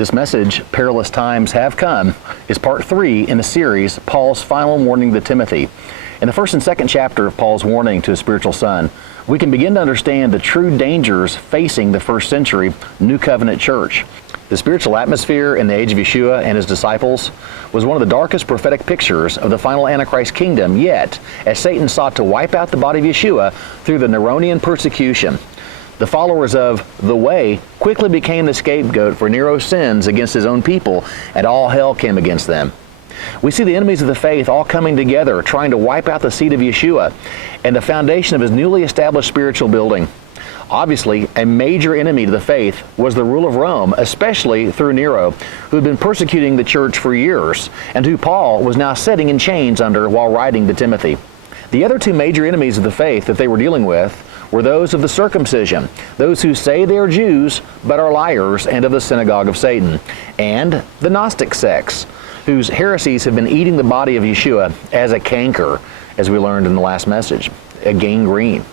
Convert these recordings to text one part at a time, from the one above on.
This message, Perilous Times Have Come, is part 3 in the series, Paul's Final Warning to Timothy. In the first and second chapter of Paul's warning to his spiritual son, we can begin to understand the true dangers facing the first century New Covenant church. The spiritual atmosphere in the age of Yeshua and his disciples was one of the darkest prophetic pictures of the final Antichrist kingdom, yet, as Satan sought to wipe out the body of Yeshua through the Neronian persecution, the followers of the Way quickly became the scapegoat for Nero's sins against his own people, and all hell came against them. We see the enemies of the faith all coming together, trying to wipe out the seed of Yeshua and the foundation of his newly established spiritual building. Obviously, a major enemy to the faith was the rule of Rome, especially through Nero, who had been persecuting the church for years, and who Paul was now sitting in chains under while writing to Timothy. The other two major enemies of the faith that they were dealing with were those of the circumcision, those who say they are Jews but are liars and of the synagogue of Satan, and the Gnostic sects, whose heresies have been eating the body of Yeshua as a canker, as we learned in the last message, a gangrene.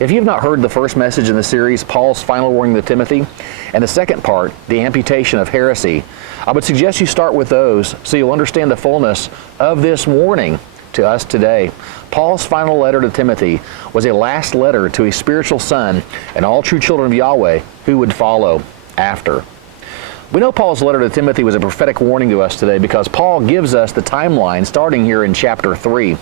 If you have not heard the first message in the series, Paul's Final Warning to Timothy, and the second part, the amputation of heresy, I would suggest you start with those so you'll understand the fullness of this warning to us today. Paul's final letter to Timothy was a last letter to his spiritual son and all true children of Yahweh who would follow after. We know Paul's letter to Timothy was a prophetic warning to us today because Paul gives us the timeline starting here in chapter 3.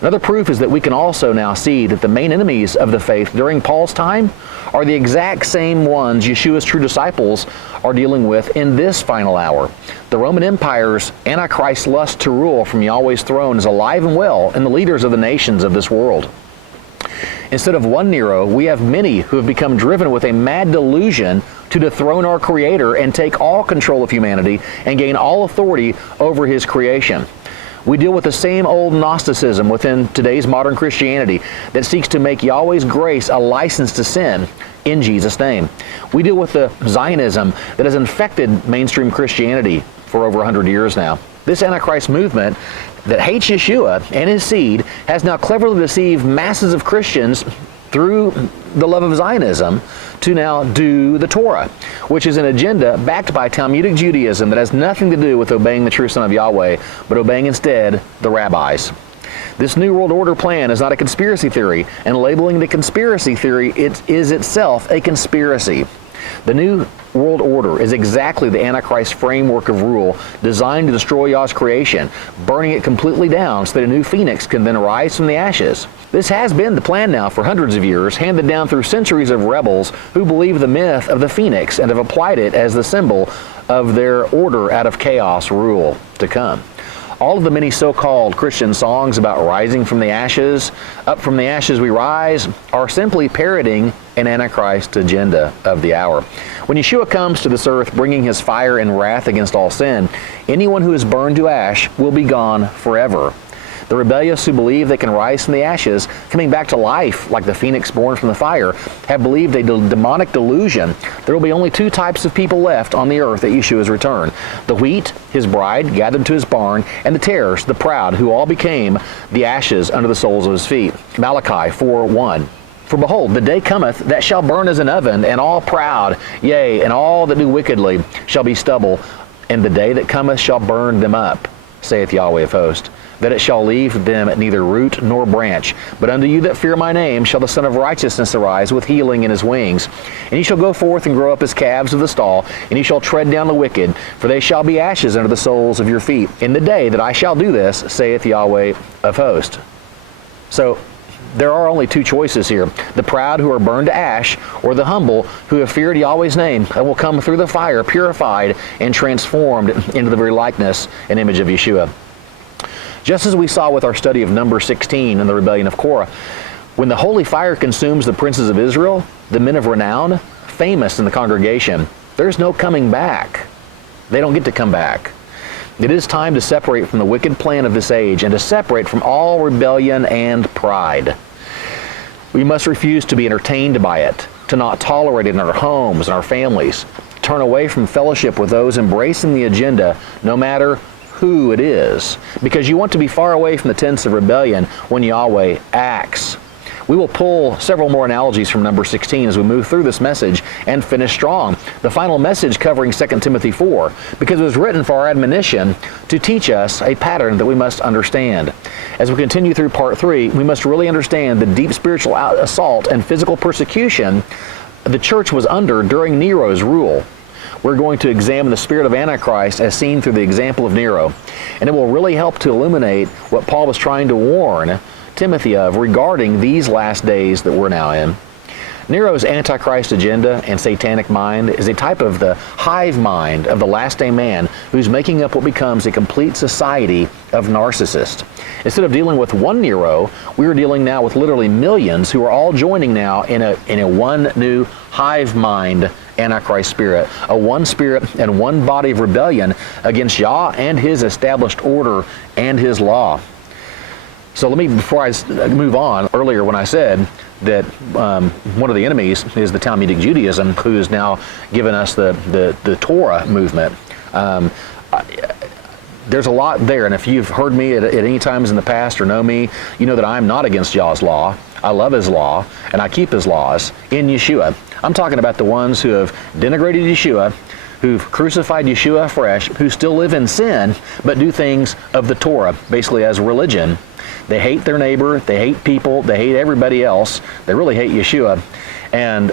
Another proof is that we can also now see that the main enemies of the faith during Paul's time are the exact same ones Yeshua's true disciples are dealing with in this final hour. The Roman Empire's Antichrist lust to rule from Yahweh's throne is alive and well in the leaders of the nations of this world. Instead of one Nero, we have many who have become driven with a mad delusion to dethrone our Creator and take all control of humanity and gain all authority over His creation. We deal with the same old Gnosticism within today's modern Christianity that seeks to make Yahweh's grace a license to sin in Jesus' name. We deal with the Zionism that has infected mainstream Christianity for over 100 years now. This Antichrist movement that hates Yeshua and his seed has now cleverly deceived masses of Christians through the love of Zionism to now do the Torah, which is an agenda backed by Talmudic Judaism that has nothing to do with obeying the true Son of Yahweh, but obeying instead the rabbis. This New World Order plan is not a conspiracy theory, and labeling the conspiracy theory, it is itself a conspiracy. The New World Order is exactly the Antichrist framework of rule designed to destroy Yah's creation, burning it completely down so that a new phoenix can then rise from the ashes. This has been the plan now for hundreds of years, handed down through centuries of rebels who believe the myth of the phoenix and have applied it as the symbol of their order out of chaos rule to come. All of the many so-called Christian songs about rising from the ashes, up from the ashes we rise, are simply parroting an Antichrist agenda of the hour. When Yeshua comes to this earth bringing his fire and wrath against all sin, anyone who is burned to ash will be gone forever. The rebellious who believe they can rise from the ashes, coming back to life like the phoenix born from the fire, have believed a demonic delusion. There will be only two types of people left on the earth at Yeshua's return: the wheat, his bride, gathered to his barn, and the tares, the proud, who all became the ashes under the soles of his feet. Malachi 4:1. For behold, the day cometh that shall burn as an oven, and all proud, yea, and all that do wickedly, shall be stubble, and the day that cometh shall burn them up, saith Yahweh of hosts, that it shall leave them neither root nor branch. But unto you that fear my name shall the Son of Righteousness arise with healing in his wings. And he shall go forth and grow up as calves of the stall, and he shall tread down the wicked, for they shall be ashes under the soles of your feet. In the day that I shall do this, saith Yahweh of hosts. So, there are only two choices here: the proud who are burned to ash, or the humble who have feared Yahweh's name and will come through the fire purified and transformed into the very likeness and image of Yeshua. Just as we saw with our study of number 16 and the rebellion of Korah, when the holy fire consumes the princes of Israel, the men of renown, famous in the congregation, there's no coming back. They don't get to come back. It is time to separate from the wicked plan of this age and to separate from all rebellion and pride. We must refuse to be entertained by it, to not tolerate it in our homes and our families, turn away from fellowship with those embracing the agenda, no matter who it is, because you want to be far away from the tents of rebellion when Yahweh acts. We will pull several more analogies from number 16 as we move through this message and finish strong. The final message covering 2 Timothy 4, because it was written for our admonition to teach us a pattern that we must understand. As we continue through part 3, we must really understand the deep spiritual assault and physical persecution the church was under during Nero's rule. We're going to examine the spirit of Antichrist as seen through the example of Nero, and it will really help to illuminate what Paul was trying to warn Timothy of regarding these last days that we're now in. Nero's Antichrist agenda and satanic mind is a type of the hive mind of the last day man who's making up what becomes a complete society of narcissists. Instead of dealing with one Nero, we are dealing now with literally millions who are all joining now in a one new hive mind Antichrist spirit, a one spirit and one body of rebellion against Yah and his established order and his law. So let me, before I move on, earlier when I said that one of the enemies is the Talmudic Judaism, who is now given us the Torah movement. There's a lot there, and if you've heard me at any times in the past or know me, you know that I'm not against Yah's law. I love his law, and I keep his laws in Yeshua. I'm talking about the ones who have denigrated Yeshua, who've crucified Yeshua afresh, who still live in sin, but do things of the Torah, basically as religion. They hate their neighbor, they hate people, they hate everybody else. They really hate Yeshua,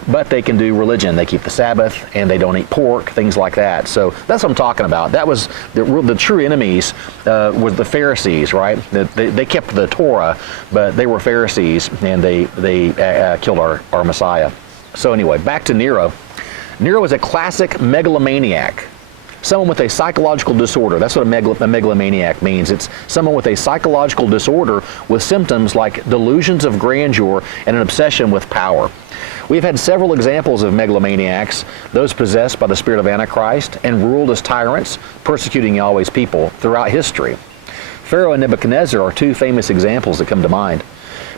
but they can do religion. They keep the Sabbath, and they don't eat pork, things like that. So that's what I'm talking about. That was the true enemies, was the Pharisees, right? They kept the Torah, but they were Pharisees, and they killed our Messiah. So anyway, back to Nero. Nero was a classic megalomaniac. Someone with a psychological disorder. That's what a megalomaniac means. It's someone with a psychological disorder with symptoms like delusions of grandeur and an obsession with power. We've had several examples of megalomaniacs, those possessed by the spirit of Antichrist and ruled as tyrants, persecuting Yahweh's people throughout history. Pharaoh and Nebuchadnezzar are two famous examples that come to mind.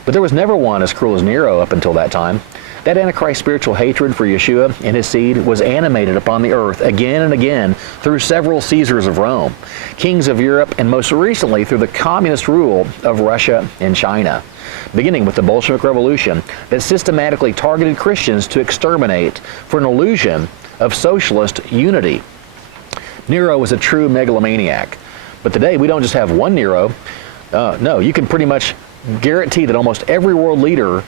But there was never one as cruel as Nero up until that time. That Antichrist spiritual hatred for Yeshua and his seed was animated upon the earth again and again through several Caesars of Rome, kings of Europe, and most recently through the communist rule of Russia and China, beginning with the Bolshevik Revolution that systematically targeted Christians to exterminate for an illusion of socialist unity. Nero was a true megalomaniac. But today we don't just have one Nero. No, you can pretty much guarantee that almost every world leader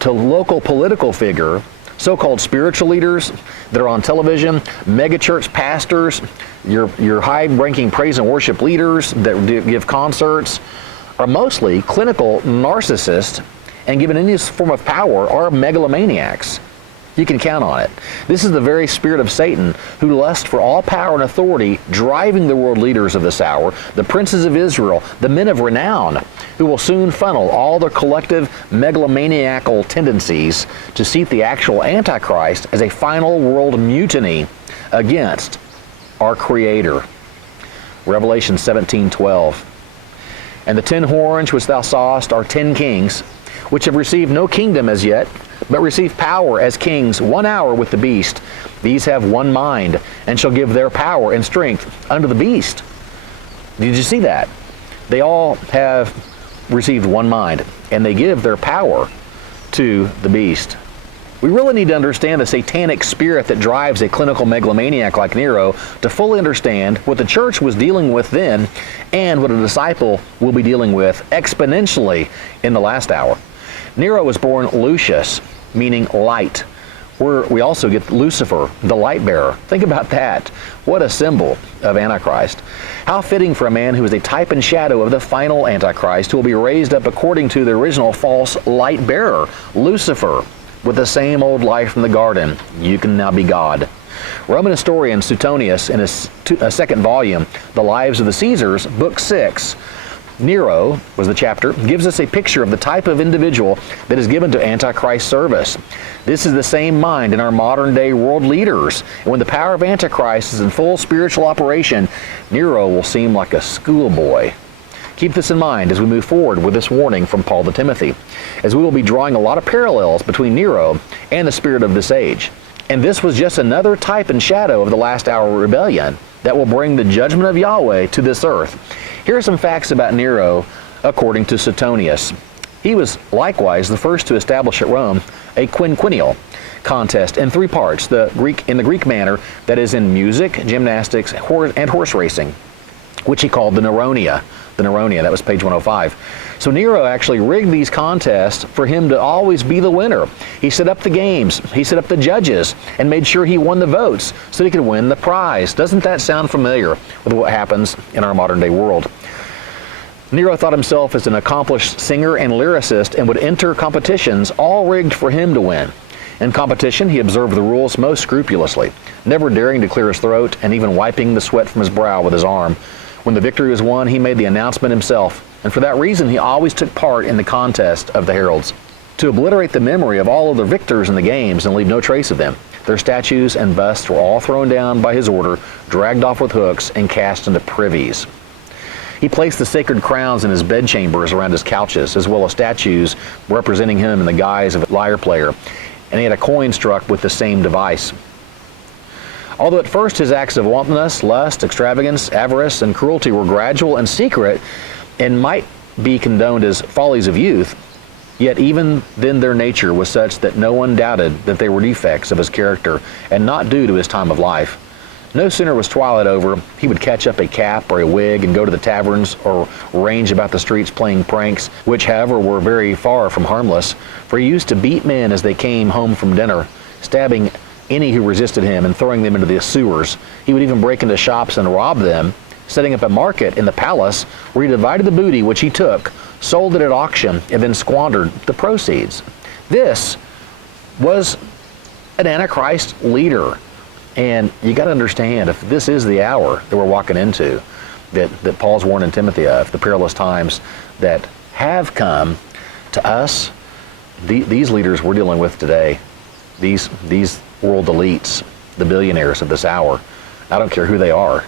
to local political figure, so-called spiritual leaders that are on television, megachurch pastors, your high-ranking praise and worship leaders that give concerts, are mostly clinical narcissists and given any form of power are megalomaniacs. You can count on it. This is the very spirit of Satan who lusts for all power and authority, driving the world leaders of this hour, the princes of Israel, the men of renown, who will soon funnel all their collective megalomaniacal tendencies to seat the actual Antichrist as a final world mutiny against our Creator. Revelation 17:12. And the 10 horns which thou sawest are 10 kings, which have received no kingdom as yet, but receive power as kings 1 hour with the beast. These have one mind, and shall give their power and strength unto the beast. Did you see that? They all have received one mind, and they give their power to the beast. We really need to understand the satanic spirit that drives a clinical megalomaniac like Nero to fully understand what the church was dealing with then and what a disciple will be dealing with exponentially in the last hour. Nero was born Lucius, meaning light. We also get Lucifer, the light bearer. Think about that. What a symbol of Antichrist. How fitting for a man who is a type and shadow of the final Antichrist, who will be raised up according to the original false light bearer, Lucifer, with the same old life from the garden. You can now be God. Roman historian Suetonius, in his second volume, The Lives of the Caesars, Book 6, Nero was the chapter, gives us a picture of the type of individual that is given to Antichrist service. This is the same mind in our modern day world leaders. And when the power of Antichrist is in full spiritual operation, Nero will seem like a schoolboy. Keep this in mind as we move forward with this warning from Paul to Timothy, as we will be drawing a lot of parallels between Nero and the spirit of this age. And this was just another type and shadow of the last hour rebellion that will bring the judgment of Yahweh to this earth. Here are some facts about Nero according to Suetonius. He was likewise the first to establish at Rome a quinquennial contest in 3 parts, in the Greek manner, that is in music, gymnastics, and horse racing, which he called the Neronia. The Neronia, that was page 105. So Nero actually rigged these contests for him to always be the winner. He set up the games, he set up the judges, and made sure he won the votes so he could win the prize. Doesn't that sound familiar with what happens in our modern day world? Nero thought himself as an accomplished singer and lyricist and would enter competitions all rigged for him to win. In competition, he observed the rules most scrupulously, never daring to clear his throat and even wiping the sweat from his brow with his arm. When the victory was won, he made the announcement himself, and for that reason he always took part in the contest of the heralds. To obliterate the memory of all other victors in the games and leave no trace of them, their statues and busts were all thrown down by his order, dragged off with hooks, and cast into privies. He placed the sacred crowns in his bedchambers around his couches, as well as statues representing him in the guise of a lyre player, and he had a coin struck with the same device. Although at first his acts of wantonness, lust, extravagance, avarice, and cruelty were gradual and secret, and might be condoned as follies of youth, yet even then their nature was such that no one doubted that they were defects of his character, and not due to his time of life. No sooner was twilight over, he would catch up a cap or a wig and go to the taverns or range about the streets playing pranks, which, however, were very far from harmless, for he used to beat men as they came home from dinner, stabbing any who resisted him and throwing them into the sewers. He would even break into shops and rob them, setting up a market in the palace where he divided the booty which he took, sold it at auction, and then squandered the proceeds. This was an Antichrist leader. And you got to understand, if this is the hour that we're walking into, that Paul's warning Timothy of, the perilous times that have come to us, these leaders we're dealing with today, these world elites, the billionaires of this hour, I don't care who they are,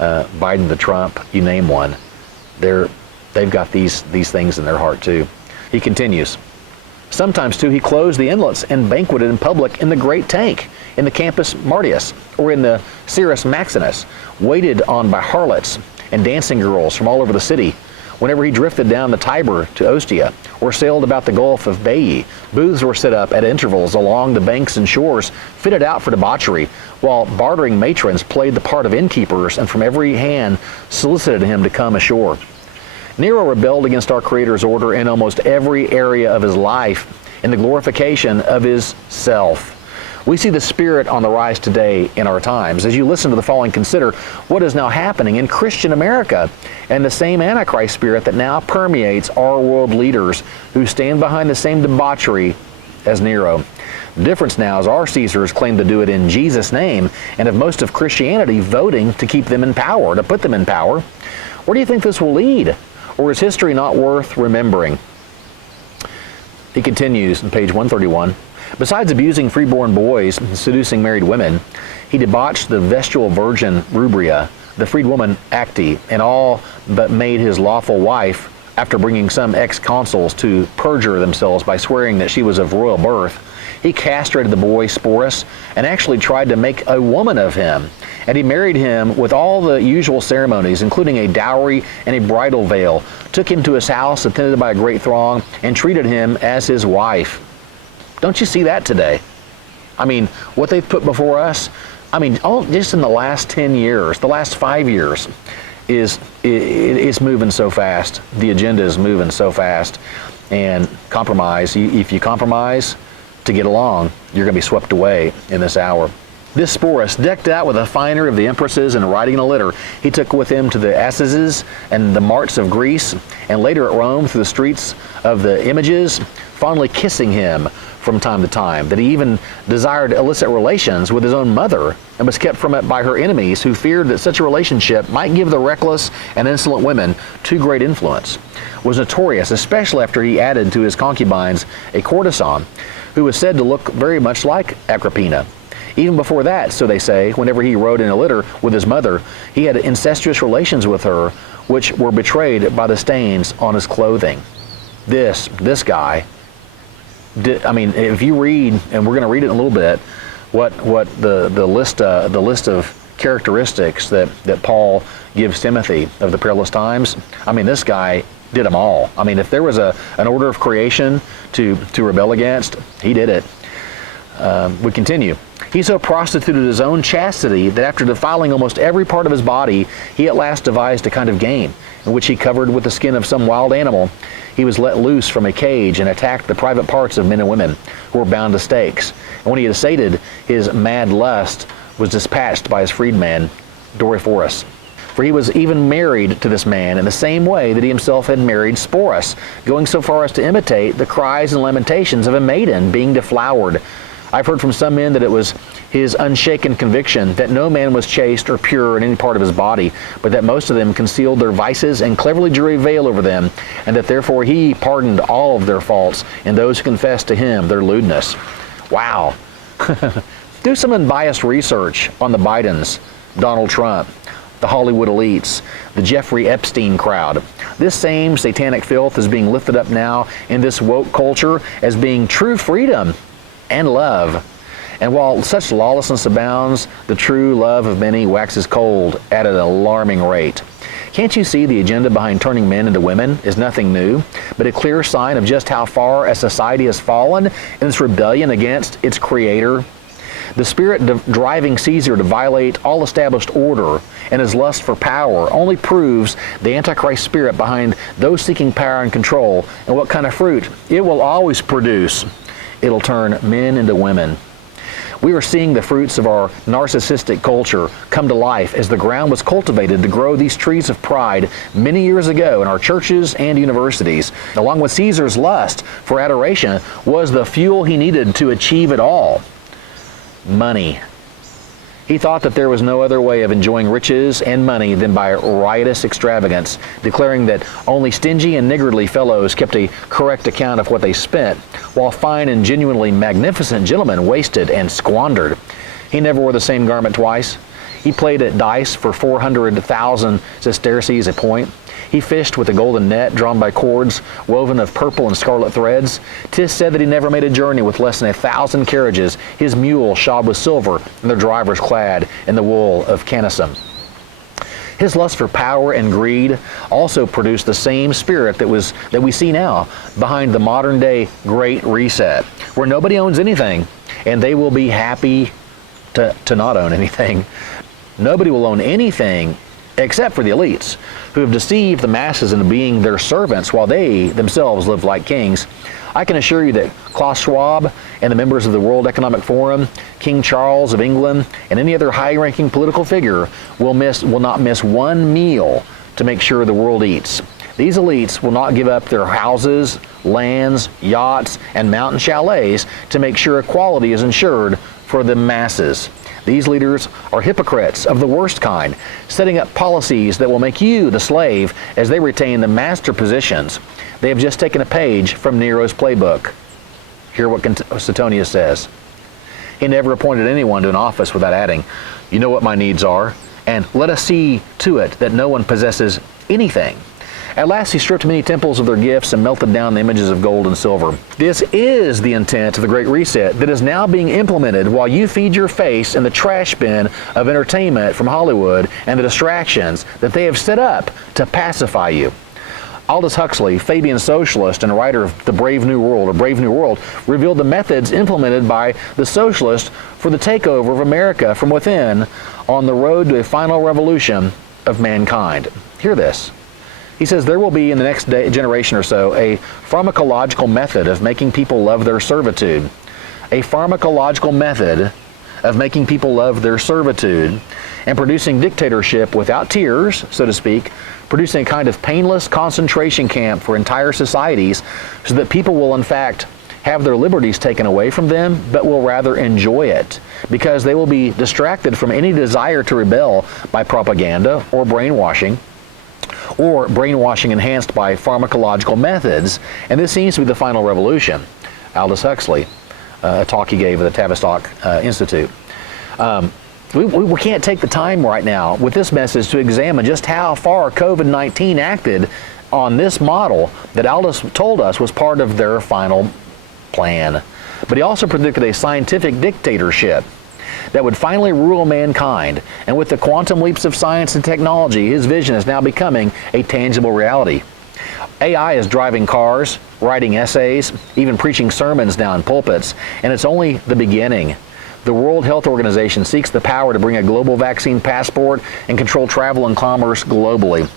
Biden to Trump, you name one, they've got these things in their heart too. He continues. Sometimes, too, he closed the inlets and banqueted in public in the great tank, in the Campus Martius, or in the Cirrus Maximus, waited on by harlots and dancing girls from all over the city. Whenever he drifted down the Tiber to Ostia, or sailed about the Gulf of Baiae, booths were set up at intervals along the banks and shores, fitted out for debauchery, while bartering matrons played the part of innkeepers and from every hand solicited him to come ashore. Nero rebelled against our Creator's order in almost every area of his life, in the glorification of his self. We see the spirit on the rise today in our times. As you listen to the following, consider what is now happening in Christian America and the same Antichrist spirit that now permeates our world leaders who stand behind the same debauchery as Nero. The difference now is our Caesars claim to do it in Jesus' name, and of most of Christianity voting to keep them in power, to put them in power. Where do you think this will lead? Or is history not worth remembering? He continues on page 131. Besides abusing freeborn boys and seducing married women, he debauched the vestal virgin Rubria, the freedwoman Acte, and all but made his lawful wife, after bringing some ex-consuls to perjure themselves by swearing that she was of royal birth. He castrated the boy Sporus and actually tried to make a woman of him. And he married him with all the usual ceremonies, including a dowry and a bridal veil, took him to his house, attended by a great throng, and treated him as his wife. Don't you see that today? I mean, what they've put before us, I mean, just in the last 10 years, the last 5 years, it's moving so fast. The agenda is moving so fast. And compromise, if you compromise to get along, you're going to be swept away in this hour. This Sporus, decked out with the finery of the empresses and riding in a litter, he took with him to the Assizes and the marts of Greece, and later at Rome through the streets of the images, fondly kissing him from time to time, that he even desired illicit relations with his own mother and was kept from it by her enemies, who feared that such a relationship might give the reckless and insolent women too great influence. Was notorious, especially after he added to his concubines a courtesan, who was said to look very much like Agrippina. Even before that, so they say, whenever he rode in a litter with his mother, he had incestuous relations with her, which were betrayed by the stains on his clothing. This guy, I mean, if you read, and we're going to read it in a little bit, what the list of characteristics that Paul gives Timothy of the perilous times, I mean, this guy did them all. I mean, if there was an order of creation to rebel against, he did it. We continue. He so prostituted his own chastity that after defiling almost every part of his body, he at last devised a kind of game, in which he covered with the skin of some wild animal. He was let loose from a cage and attacked the private parts of men and women who were bound to stakes. And when he had sated his mad lust, was dispatched by his freedman, Doryphorus. For he was even married to this man in the same way that he himself had married Sporus, going so far as to imitate the cries and lamentations of a maiden being deflowered. I've heard from some men that it was his unshaken conviction that no man was chaste or pure in any part of his body, but that most of them concealed their vices and cleverly drew a veil over them, and that therefore he pardoned all of their faults in those who confessed to him their lewdness. Wow. Do some unbiased research on the Bidens, Donald Trump, the Hollywood elites, the Jeffrey Epstein crowd. This same satanic filth is being lifted up now in this woke culture as being true freedom and love. And while such lawlessness abounds, the true love of many waxes cold at an alarming rate. Can't you see the agenda behind turning men into women is nothing new, but a clear sign of just how far a society has fallen in its rebellion against its creator? The spirit driving Caesar to violate all established order and his lust for power only proves the Antichrist spirit behind those seeking power and control, and what kind of fruit it will always produce. It'll turn men into women. We are seeing the fruits of our narcissistic culture come to life as the ground was cultivated to grow these trees of pride many years ago in our churches and universities. Along with Caesar's lust for adoration was the fuel he needed to achieve it all. Money. He thought that there was no other way of enjoying riches and money than by riotous extravagance, declaring that only stingy and niggardly fellows kept a correct account of what they spent, while fine and genuinely magnificent gentlemen wasted and squandered. He never wore the same garment twice. He played at dice for 400,000 sesterces a point. He fished with a golden net drawn by cords woven of purple and scarlet threads. 'Tis said that he never made a journey with less than 1,000 carriages, his mule shod with silver and their drivers clad in the wool of Canasim. His lust for power and greed also produced the same spirit that we see now behind the modern day Great Reset, where nobody owns anything and they will be happy to not own anything. Nobody will own anything except for the elites, who have deceived the masses into being their servants while they themselves live like kings. I can assure you that Klaus Schwab and the members of the World Economic Forum, King Charles of England, and any other high-ranking political figure will not miss one meal to make sure the world eats. These elites will not give up their houses, lands, yachts, and mountain chalets to make sure equality is ensured for the masses. These leaders are hypocrites of the worst kind, setting up policies that will make you the slave as they retain the master positions. They have just taken a page from Nero's playbook. Hear what Suetonius says. He never appointed anyone to an office without adding, "You know what my needs are, and let us see to it that no one possesses anything." At last he stripped many temples of their gifts and melted down the images of gold and silver. This is the intent of the Great Reset that is now being implemented while you feed your face in the trash bin of entertainment from Hollywood and the distractions that they have set up to pacify you. Aldous Huxley, Fabian socialist and writer of The Brave New World, revealed the methods implemented by the socialists for the takeover of America from within on the road to a final revolution of mankind. Hear this. He says there will be in the next generation or so a pharmacological method of making people love their servitude. A pharmacological method of making people love their servitude and producing dictatorship without tears, so to speak, producing a kind of painless concentration camp for entire societies so that people will in fact have their liberties taken away from them, but will rather enjoy it because they will be distracted from any desire to rebel by propaganda or brainwashing enhanced by pharmacological methods. And this seems to be the final revolution. Aldous Huxley, a talk he gave at the Tavistock Institute. We can't take the time right now with this message to examine just how far COVID-19 acted on this model that Aldous told us was part of their final plan. But he also predicted a scientific dictatorship that would finally rule mankind. And with the quantum leaps of science and technology, his vision is now becoming a tangible reality. AI is driving cars, writing essays, even preaching sermons now in pulpits, and it's only the beginning. The World Health Organization seeks the power to bring a global vaccine passport and control travel and commerce globally.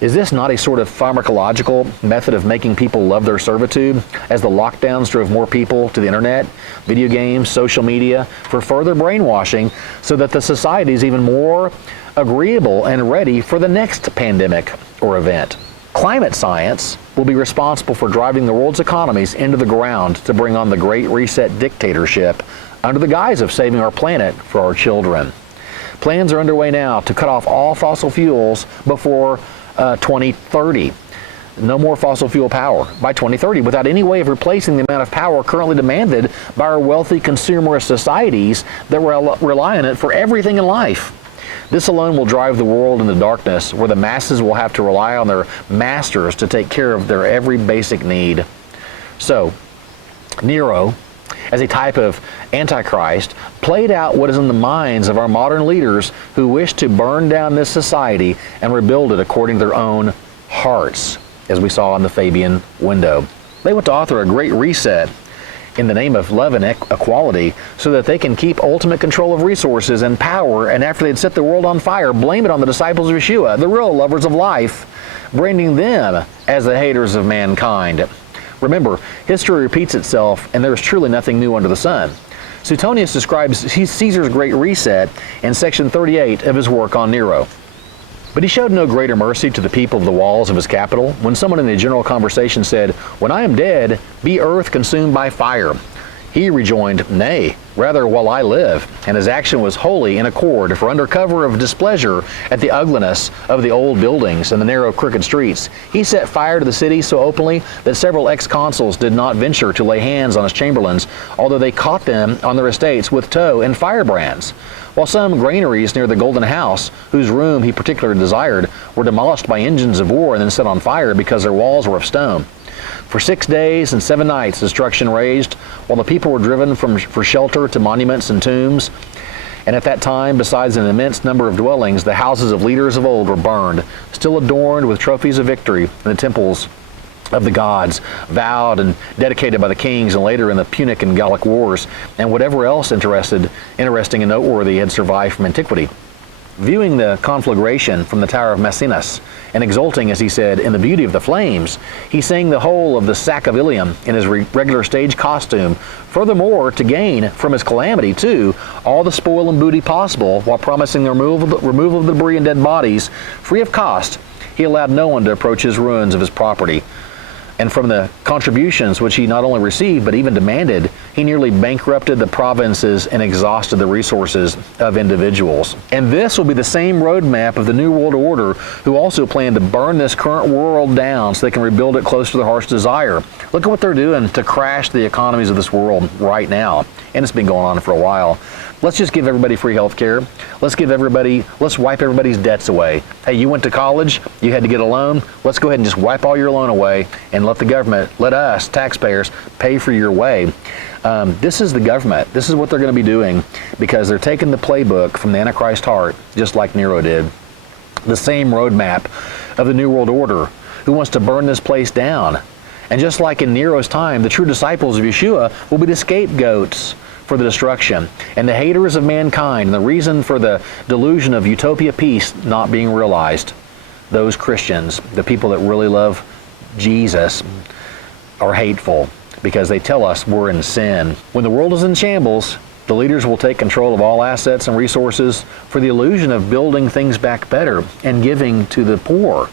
Is this not a sort of pharmacological method of making people love their servitude, as the lockdowns drove more people to the internet, video games, social media, for further brainwashing, so that the society is even more agreeable and ready for the next pandemic or event? Climate science will be responsible for driving the world's economies into the ground to bring on the Great Reset dictatorship under the guise of saving our planet for our children. Plans are underway now to cut off all fossil fuels before 2030. No more fossil fuel power by 2030, without any way of replacing the amount of power currently demanded by our wealthy consumerist societies that rely on it for everything in life. This alone will drive the world into darkness, where the masses will have to rely on their masters to take care of their every basic need. So, Nero, as a type of Antichrist, played out what is in the minds of our modern leaders who wish to burn down this society and rebuild it according to their own hearts, as we saw in the Fabian window. They want to author a great reset in the name of love and equality, so that they can keep ultimate control of resources and power, and after they'd set the world on fire, blame it on the disciples of Yeshua, the real lovers of life, branding them as the haters of mankind. Remember, history repeats itself, and there is truly nothing new under the sun. Suetonius describes Caesar's Great Reset in section 38 of his work on Nero. But he showed no greater mercy to the people of the walls of his capital when someone in a general conversation said, "When I am dead, be earth consumed by fire." He rejoined, "Nay, rather while I live." And his action was wholly in accord, for under cover of displeasure at the ugliness of the old buildings and the narrow crooked streets, he set fire to the city so openly that several ex-consuls did not venture to lay hands on his chamberlains, although they caught them on their estates with tow and firebrands. While some granaries near the Golden House, whose room he particularly desired, were demolished by engines of war and then set on fire because their walls were of stone. For 6 days and 7 nights destruction raged, while the people were driven for shelter to monuments and tombs. And at that time, besides an immense number of dwellings, the houses of leaders of old were burned, still adorned with trophies of victory, in the temples of the gods, vowed and dedicated by the kings, and later in the Punic and Gallic wars, and whatever else interesting and noteworthy had survived from antiquity. Viewing the conflagration from the Tower of Maecenas, and exulting, as he said, in the beauty of the flames, he sang the whole of the sack of Ilium in his regular stage costume, furthermore to gain from his calamity, too, all the spoil and booty possible, while promising the removal of the debris and dead bodies, free of cost. He allowed no one to approach his ruins of his property. And from the contributions which he not only received but even demanded, he nearly bankrupted the provinces and exhausted the resources of individuals. And this will be the same roadmap of the New World Order, who also plan to burn this current world down so they can rebuild it close to their heart's desire. Look at what they're doing to crash the economies of this world right now. And it's been going on for a while. Let's just give everybody free health care. Let's wipe everybody's debts away. Hey, you went to college, you had to get a loan. Let's go ahead and just wipe all your loan away and let the government, let us, taxpayers, pay for your way. This is the government. This is what they're going to be doing, because they're taking the playbook from the Antichrist heart, just like Nero did. The same roadmap of the New World Order, who wants to burn this place down. And just like in Nero's time, the true disciples of Yeshua will be the scapegoats for the destruction, and the haters of mankind, and the reason for the delusion of utopia peace not being realized. Those Christians, the people that really love Jesus, are hateful because they tell us we're in sin. When the world is in shambles, the leaders will take control of all assets and resources for the illusion of building things back better and giving to the poor.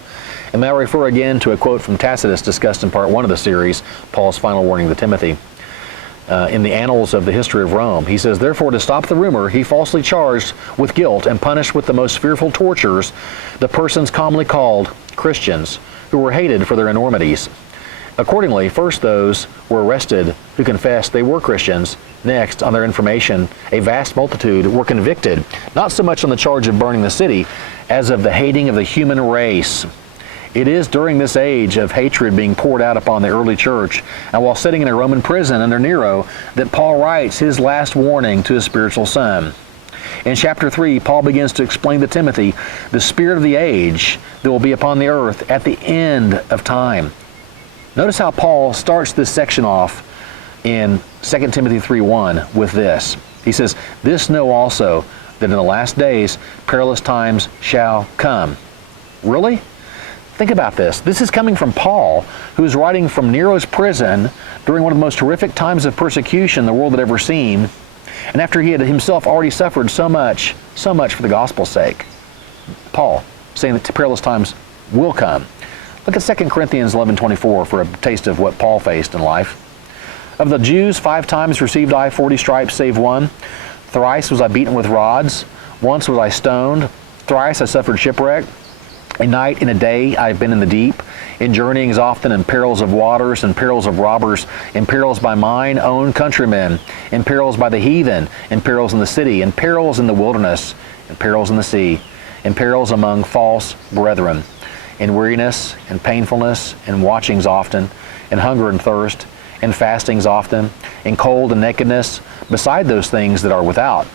And I refer again to a quote from Tacitus discussed in part 1 of the series, Paul's final warning to Timothy. In the annals of the history of Rome, he says, "Therefore, to stop the rumor, he falsely charged with guilt and punished with the most fearful tortures the persons commonly called Christians, who were hated for their enormities. Accordingly, first those were arrested who confessed they were Christians. Next, on their information, a vast multitude were convicted, not so much on the charge of burning the city, as of the hating of the human race." It is during this age of hatred being poured out upon the early church, and while sitting in a Roman prison under Nero, that Paul writes his last warning to his spiritual son. In chapter 3, Paul begins to explain to Timothy the spirit of the age that will be upon the earth at the end of time. Notice how Paul starts this section off in 2 Timothy 3:1 with this. He says, "This know also, that in the last days perilous times shall come." Really? Think about this. This is coming from Paul, who is writing from Nero's prison during one of the most horrific times of persecution the world had ever seen, and after he had himself already suffered so much for the gospel's sake. Paul saying that perilous times will come. Look at 2 Corinthians 11:24 for a taste of what Paul faced in life. "Of the Jews 5 times received I 40 stripes save one. Thrice was I beaten with rods. Once was I stoned. Thrice I suffered shipwreck. A night and a day I have been in the deep, in journeyings often, in perils of waters, in perils of robbers, in perils by mine own countrymen, in perils by the heathen, in perils in the city, in perils in the wilderness, in perils in the sea, in perils among false brethren, in weariness and painfulness, in watchings often, in hunger and thirst, in fastings often, in cold and nakedness, beside those things that are without,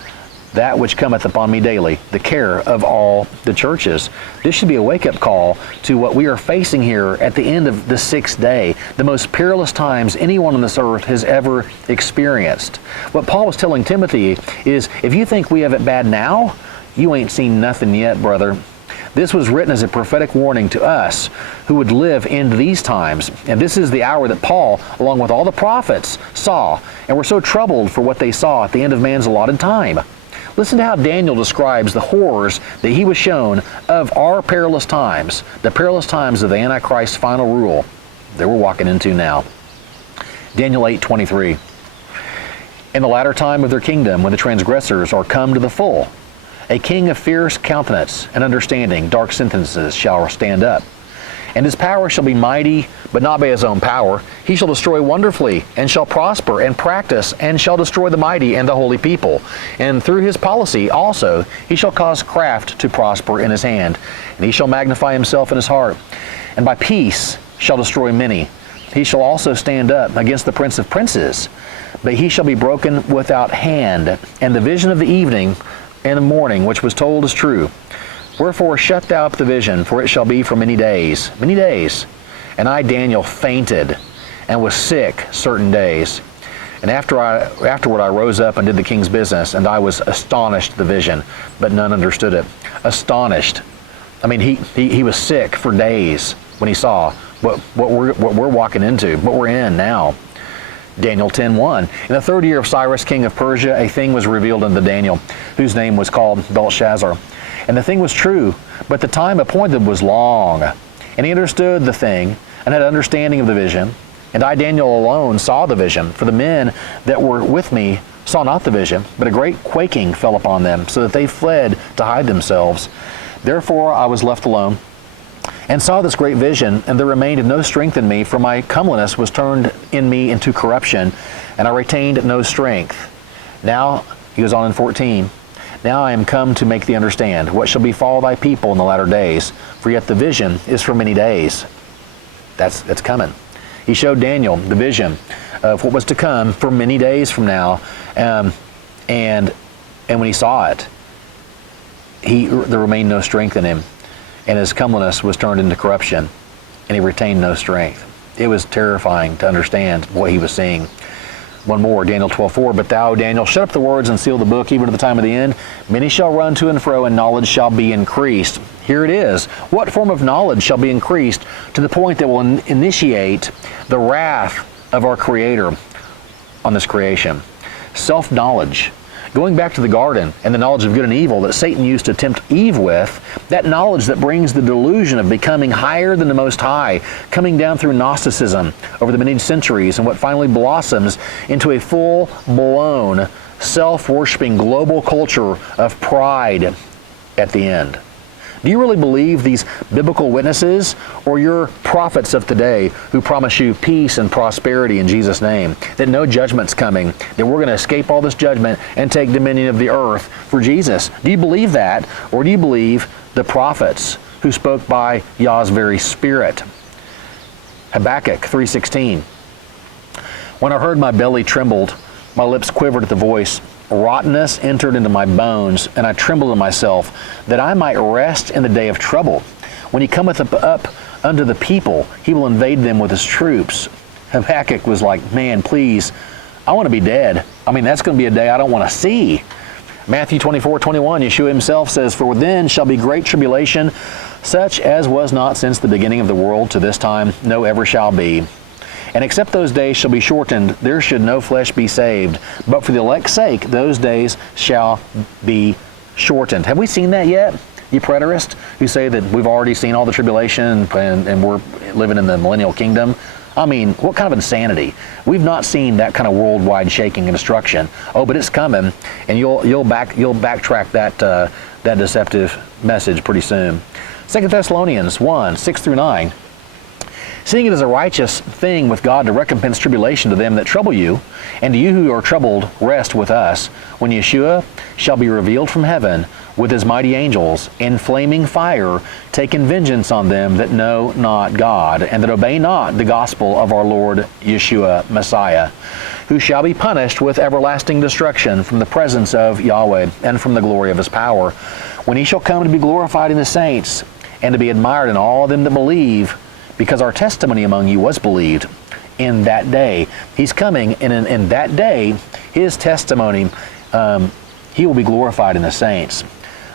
that which cometh upon me daily, the care of all the churches." This should be a wake-up call to what we are facing here at the end of the 6th day, the most perilous times anyone on this earth has ever experienced. What Paul was telling Timothy is, if you think we have it bad now, you ain't seen nothing yet, brother. This was written as a prophetic warning to us who would live in these times. And this is the hour that Paul, along with all the prophets, saw, and were so troubled for what they saw at the end of man's allotted time. Listen to how Daniel describes the horrors that he was shown of our perilous times, the perilous times of the Antichrist's final rule that we're walking into now. Daniel 8:23. "In the latter time of their kingdom, when the transgressors are come to the full, a king of fierce countenance and understanding, dark sentences shall stand up. And his power shall be mighty, but not by his own power. He shall destroy wonderfully, and shall prosper, and practice, and shall destroy the mighty and the holy people. And through his policy also he shall cause craft to prosper in his hand, and he shall magnify himself in his heart. And by peace shall destroy many. He shall also stand up against the prince of princes, but he shall be broken without hand. And the vision of the evening and the morning, which was told, is true. Wherefore shut thou up the vision, for it shall be for many days. Many days. And I, Daniel, fainted and was sick certain days. And afterward I rose up and did the king's business, and I was astonished at the vision, but none understood it." Astonished. I mean, he was sick for days when he saw what we're walking into, what we're in now. Daniel 10:1. "In the 3rd year of Cyrus, king of Persia, a thing was revealed unto Daniel, whose name was called Belshazzar. And the thing was true, but the time appointed was long. And he understood the thing, and had understanding of the vision. And I, Daniel, alone saw the vision, for the men that were with me saw not the vision, but a great quaking fell upon them, so that they fled to hide themselves. Therefore I was left alone, and saw this great vision, and there remained no strength in me, for my comeliness was turned in me into corruption, and I retained no strength. Now," he goes on in 14, "Now I am come to make thee understand what shall befall thy people in the latter days, for yet the vision is for many days." That's coming. He showed Daniel the vision of what was to come for many days from now, and when he saw it, there remained no strength in him, and his comeliness was turned into corruption, and he retained no strength. It was terrifying to understand what he was seeing. One more, Daniel 12:4, "But thou, Daniel, shut up the words and seal the book, even to the time of the end. Many shall run to and fro, and knowledge shall be increased." Here it is. What form of knowledge shall be increased to the point that will initiate the wrath of our Creator on this creation? Self-knowledge. Going back to the garden and the knowledge of good and evil that Satan used to tempt Eve with, that knowledge that brings the delusion of becoming higher than the Most High, coming down through Gnosticism over the many centuries, and what finally blossoms into a full-blown, self-worshiping global culture of pride at the end. Do you really believe these biblical witnesses, or your prophets of today who promise you peace and prosperity in Jesus' name, that no judgment's coming, that we're going to escape all this judgment and take dominion of the earth for Jesus? Do you believe that, or do you believe the prophets who spoke by Yah's very Spirit? Habakkuk 3:16. "When I heard, my belly trembled, my lips quivered at the voice. rottenness entered into my bones, and I trembled in myself, that I might rest in the day of trouble. When he cometh up unto the people, he will invade them with his troops. Habakkuk was like, man, please, I want to be dead. I mean, that's going to be a day I don't want to see. Matthew 24:21, Yeshua himself says, for then shall be great tribulation, such as was not since the beginning of the world to this time, no ever shall be. And except those days shall be shortened, there should no flesh be saved. But for the elect's sake, those days shall be shortened. Have we seen that yet? You preterists who say that we've already seen all the tribulation and we're living in the millennial kingdom. I mean, what kind of insanity? We've not seen that kind of worldwide shaking and destruction. Oh, but it's coming, and you'll backtrack that deceptive message pretty soon. 2 Thessalonians 1:6-9. Seeing it is a righteous thing with God to recompense tribulation to them that trouble you, and to you who are troubled, rest with us, when Yeshua shall be revealed from heaven with his mighty angels in flaming fire, taking vengeance on them that know not God, and that obey not the gospel of our Lord Yeshua Messiah, who shall be punished with everlasting destruction from the presence of Yahweh and from the glory of his power, when he shall come to be glorified in the saints, and to be admired in all them that believe, because our testimony among you was believed. In that day, he's coming, and in that day, his testimony, he will be glorified in the saints.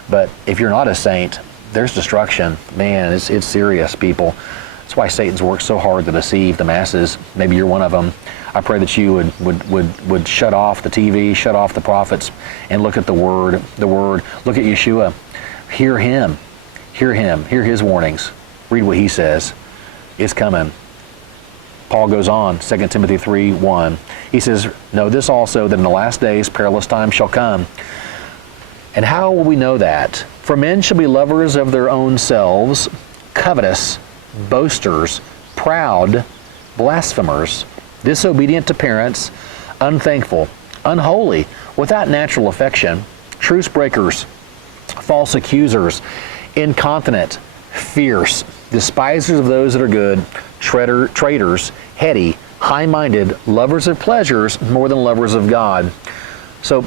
But if you're not a saint, there's destruction. Man, it's serious, people. That's why Satan's worked so hard to deceive the masses. Maybe you're one of them. I pray that you would shut off the TV, shut off the prophets, and look at the Word. Look at Yeshua. Hear him. Hear his warnings. Read what he says. It's coming. Paul goes on, 2 Timothy 3:1. He says, know this also, that in the last days perilous times shall come. And how will we know that? For men shall be lovers of their own selves, covetous, boasters, proud, blasphemers, disobedient to parents, unthankful, unholy, without natural affection, truce breakers, false accusers, incontinent, fierce, despisers of those that are good, traitors, heady, high-minded, lovers of pleasures more than lovers of God. So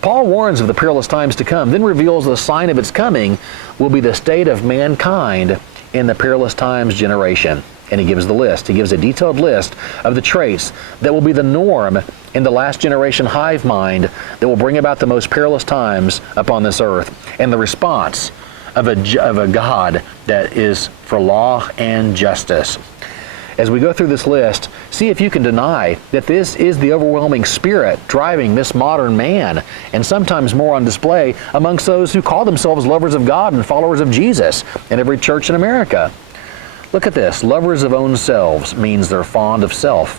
Paul warns of the perilous times to come, then reveals the sign of its coming will be the state of mankind in the perilous times generation. And he gives the list. He gives a detailed list of the traits that will be the norm in the last generation hive mind that will bring about the most perilous times upon this earth, and the response of a God that is for law and justice. As we go through this list, see if you can deny that this is the overwhelming spirit driving this modern man, and sometimes more on display amongst those who call themselves lovers of God and followers of Jesus in every church in America. Look at this. Lovers of own selves means they're fond of self.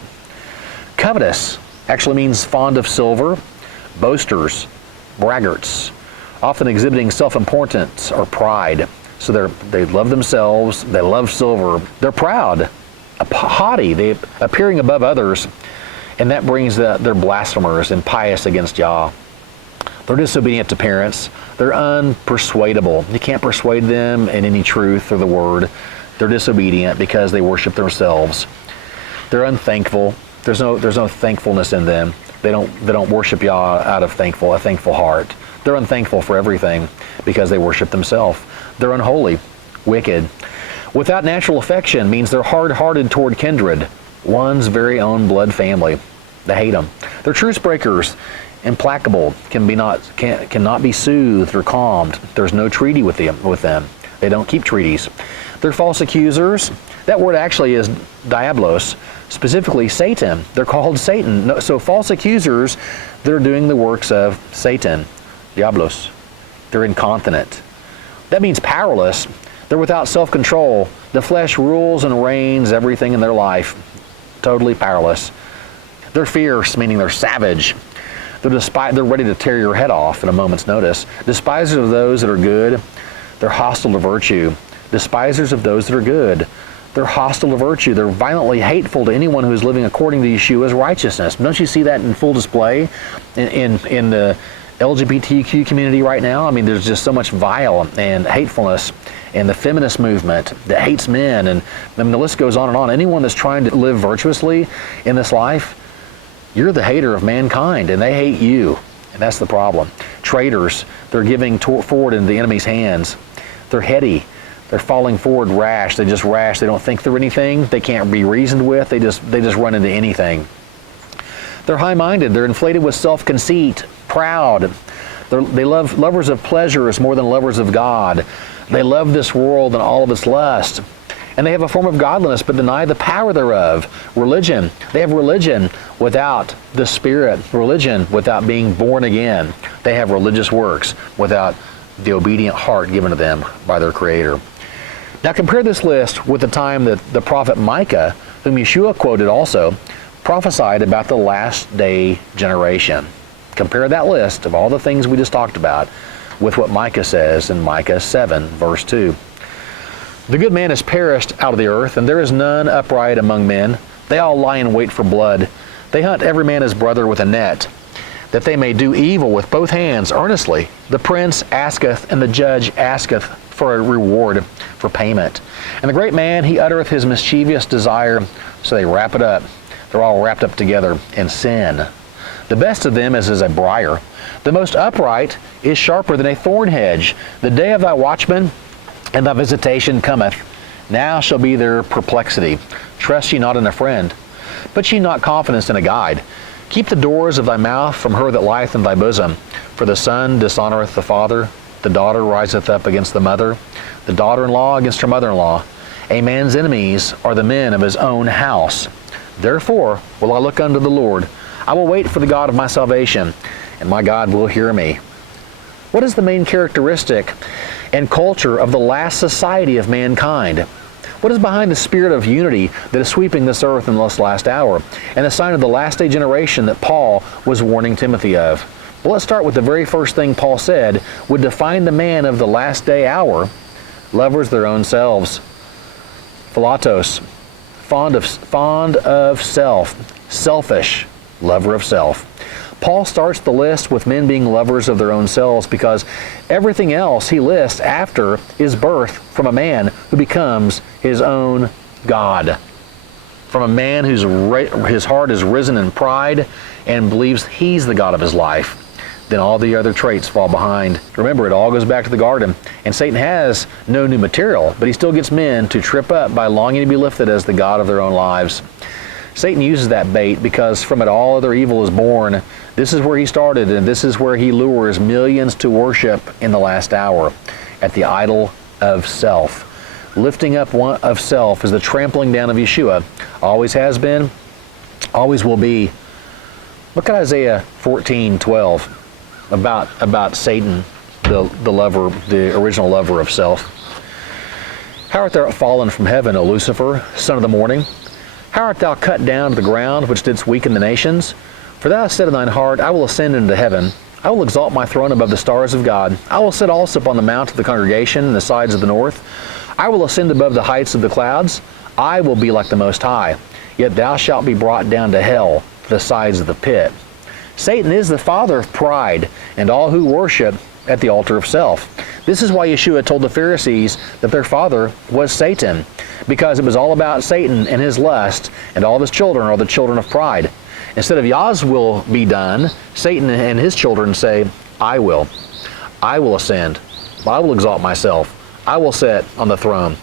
Covetous actually means fond of silver. Boasters, braggarts, often exhibiting self-importance or pride. So they love themselves, they love silver, they're proud, haughty, they appearing above others, and that brings they're blasphemers and pious against Yah. They're disobedient to parents, they're unpersuadable. You can't persuade them in any truth or the word. They're disobedient because they worship themselves. They're unthankful. There's no thankfulness in them. They don't worship Yah out of a thankful heart. They're unthankful for everything because they worship themselves. They're unholy, wicked. Without natural affection means they're hard-hearted toward kindred, one's very own blood family. They hate them. They're truce breakers, implacable, cannot be soothed or calmed. There's no treaty with them. They don't keep treaties. They're false accusers. That word actually is diablos, specifically Satan. They're called Satan. So false accusers, they're doing the works of Satan. Diablos. They're incontinent. That means powerless. They're without self-control. The flesh rules and reigns everything in their life. Totally powerless. They're fierce, meaning they're savage. They're ready to tear your head off in a moment's notice. Despisers of those that are good. They're hostile to virtue. Despisers of those that are good. They're hostile to virtue. They're violently hateful to anyone who is living according to Yeshua's righteousness. Don't you see that in full display in the LGBTQ community right now? I mean, there's just so much vile and hatefulness, and the feminist movement that hates men, and I mean, the list goes on and on. Anyone that's trying to live virtuously in this life, you're the hater of mankind, and they hate you. And that's the problem. Traitors, they're giving forward into the enemy's hands. They're heady. They're falling forward rash. They just rash. They don't think through anything. They can't be reasoned with. They just run into anything. They're high-minded. They're inflated with self-conceit, proud. They love lovers of pleasures more than lovers of God. They love this world and all of its lust. And they have a form of godliness, but deny the power thereof. Religion. They have religion without the Spirit. Religion without being born again. They have religious works without the obedient heart given to them by their Creator. Now compare this list with the time that the prophet Micah, whom Yeshua quoted also, prophesied about the last day generation. Compare that list of all the things we just talked about with what Micah says in Micah 7, verse 2. The good man has perished out of the earth, and there is none upright among men. They all lie in wait for blood. They hunt every man his brother with a net, that they may do evil with both hands earnestly. The prince asketh, and the judge asketh for a reward for payment. And the great man, he uttereth his mischievous desire, so they wrap it up. They're all wrapped up together in sin. The best of them is as a briar. The most upright is sharper than a thorn hedge. The day of thy watchman and thy visitation cometh. Now shall be their perplexity. Trust ye not in a friend, put ye not confidence in a guide. Keep the doors of thy mouth from her that lieth in thy bosom. For the son dishonoreth the father, the daughter riseth up against the mother, the daughter-in-law against her mother-in-law. A man's enemies are the men of his own house. Therefore will I look unto the Lord. I will wait for the God of my salvation, and my God will hear me. What is the main characteristic and culture of the last society of mankind? What is behind the spirit of unity that is sweeping this earth in this last hour, and the sign of the last day generation that Paul was warning Timothy of? Well, let's start with the very first thing Paul said would define the man of the last day hour: lovers their own selves. Philatos, fond of self, selfish, lover of self. Paul starts the list with men being lovers of their own selves because everything else he lists after is birth from a man who becomes his own God. From a man his heart is risen in pride and believes he's the God of his life. Then all the other traits fall behind. Remember, it all goes back to the garden. And Satan has no new material, but he still gets men to trip up by longing to be lifted as the God of their own lives. Satan uses that bait because from it all other evil is born. This is where he started, and this is where he lures millions to worship in the last hour, at the idol of self. Lifting up one of self is the trampling down of Yeshua. Always has been, always will be. Look at Isaiah 14:12 about Satan, the lover, the original lover of self. How art thou fallen from heaven, O Lucifer, son of the morning? How art thou cut down to the ground, which didst weaken the nations? For thou hast said in thine heart, I will ascend into heaven. I will exalt my throne above the stars of God. I will sit also upon the mount of the congregation in the sides of the north. I will ascend above the heights of the clouds. I will be like the Most High. Yet thou shalt be brought down to hell, to the sides of the pit. Satan is the father of pride, and all who worship at the altar of self. This is why Yeshua told the Pharisees that their father was Satan, because it was all about Satan and his lust, and all of his children are the children of pride. Instead of Yah's will be done, Satan and his children say, I will. I will ascend. I will exalt myself. I will sit on the throne.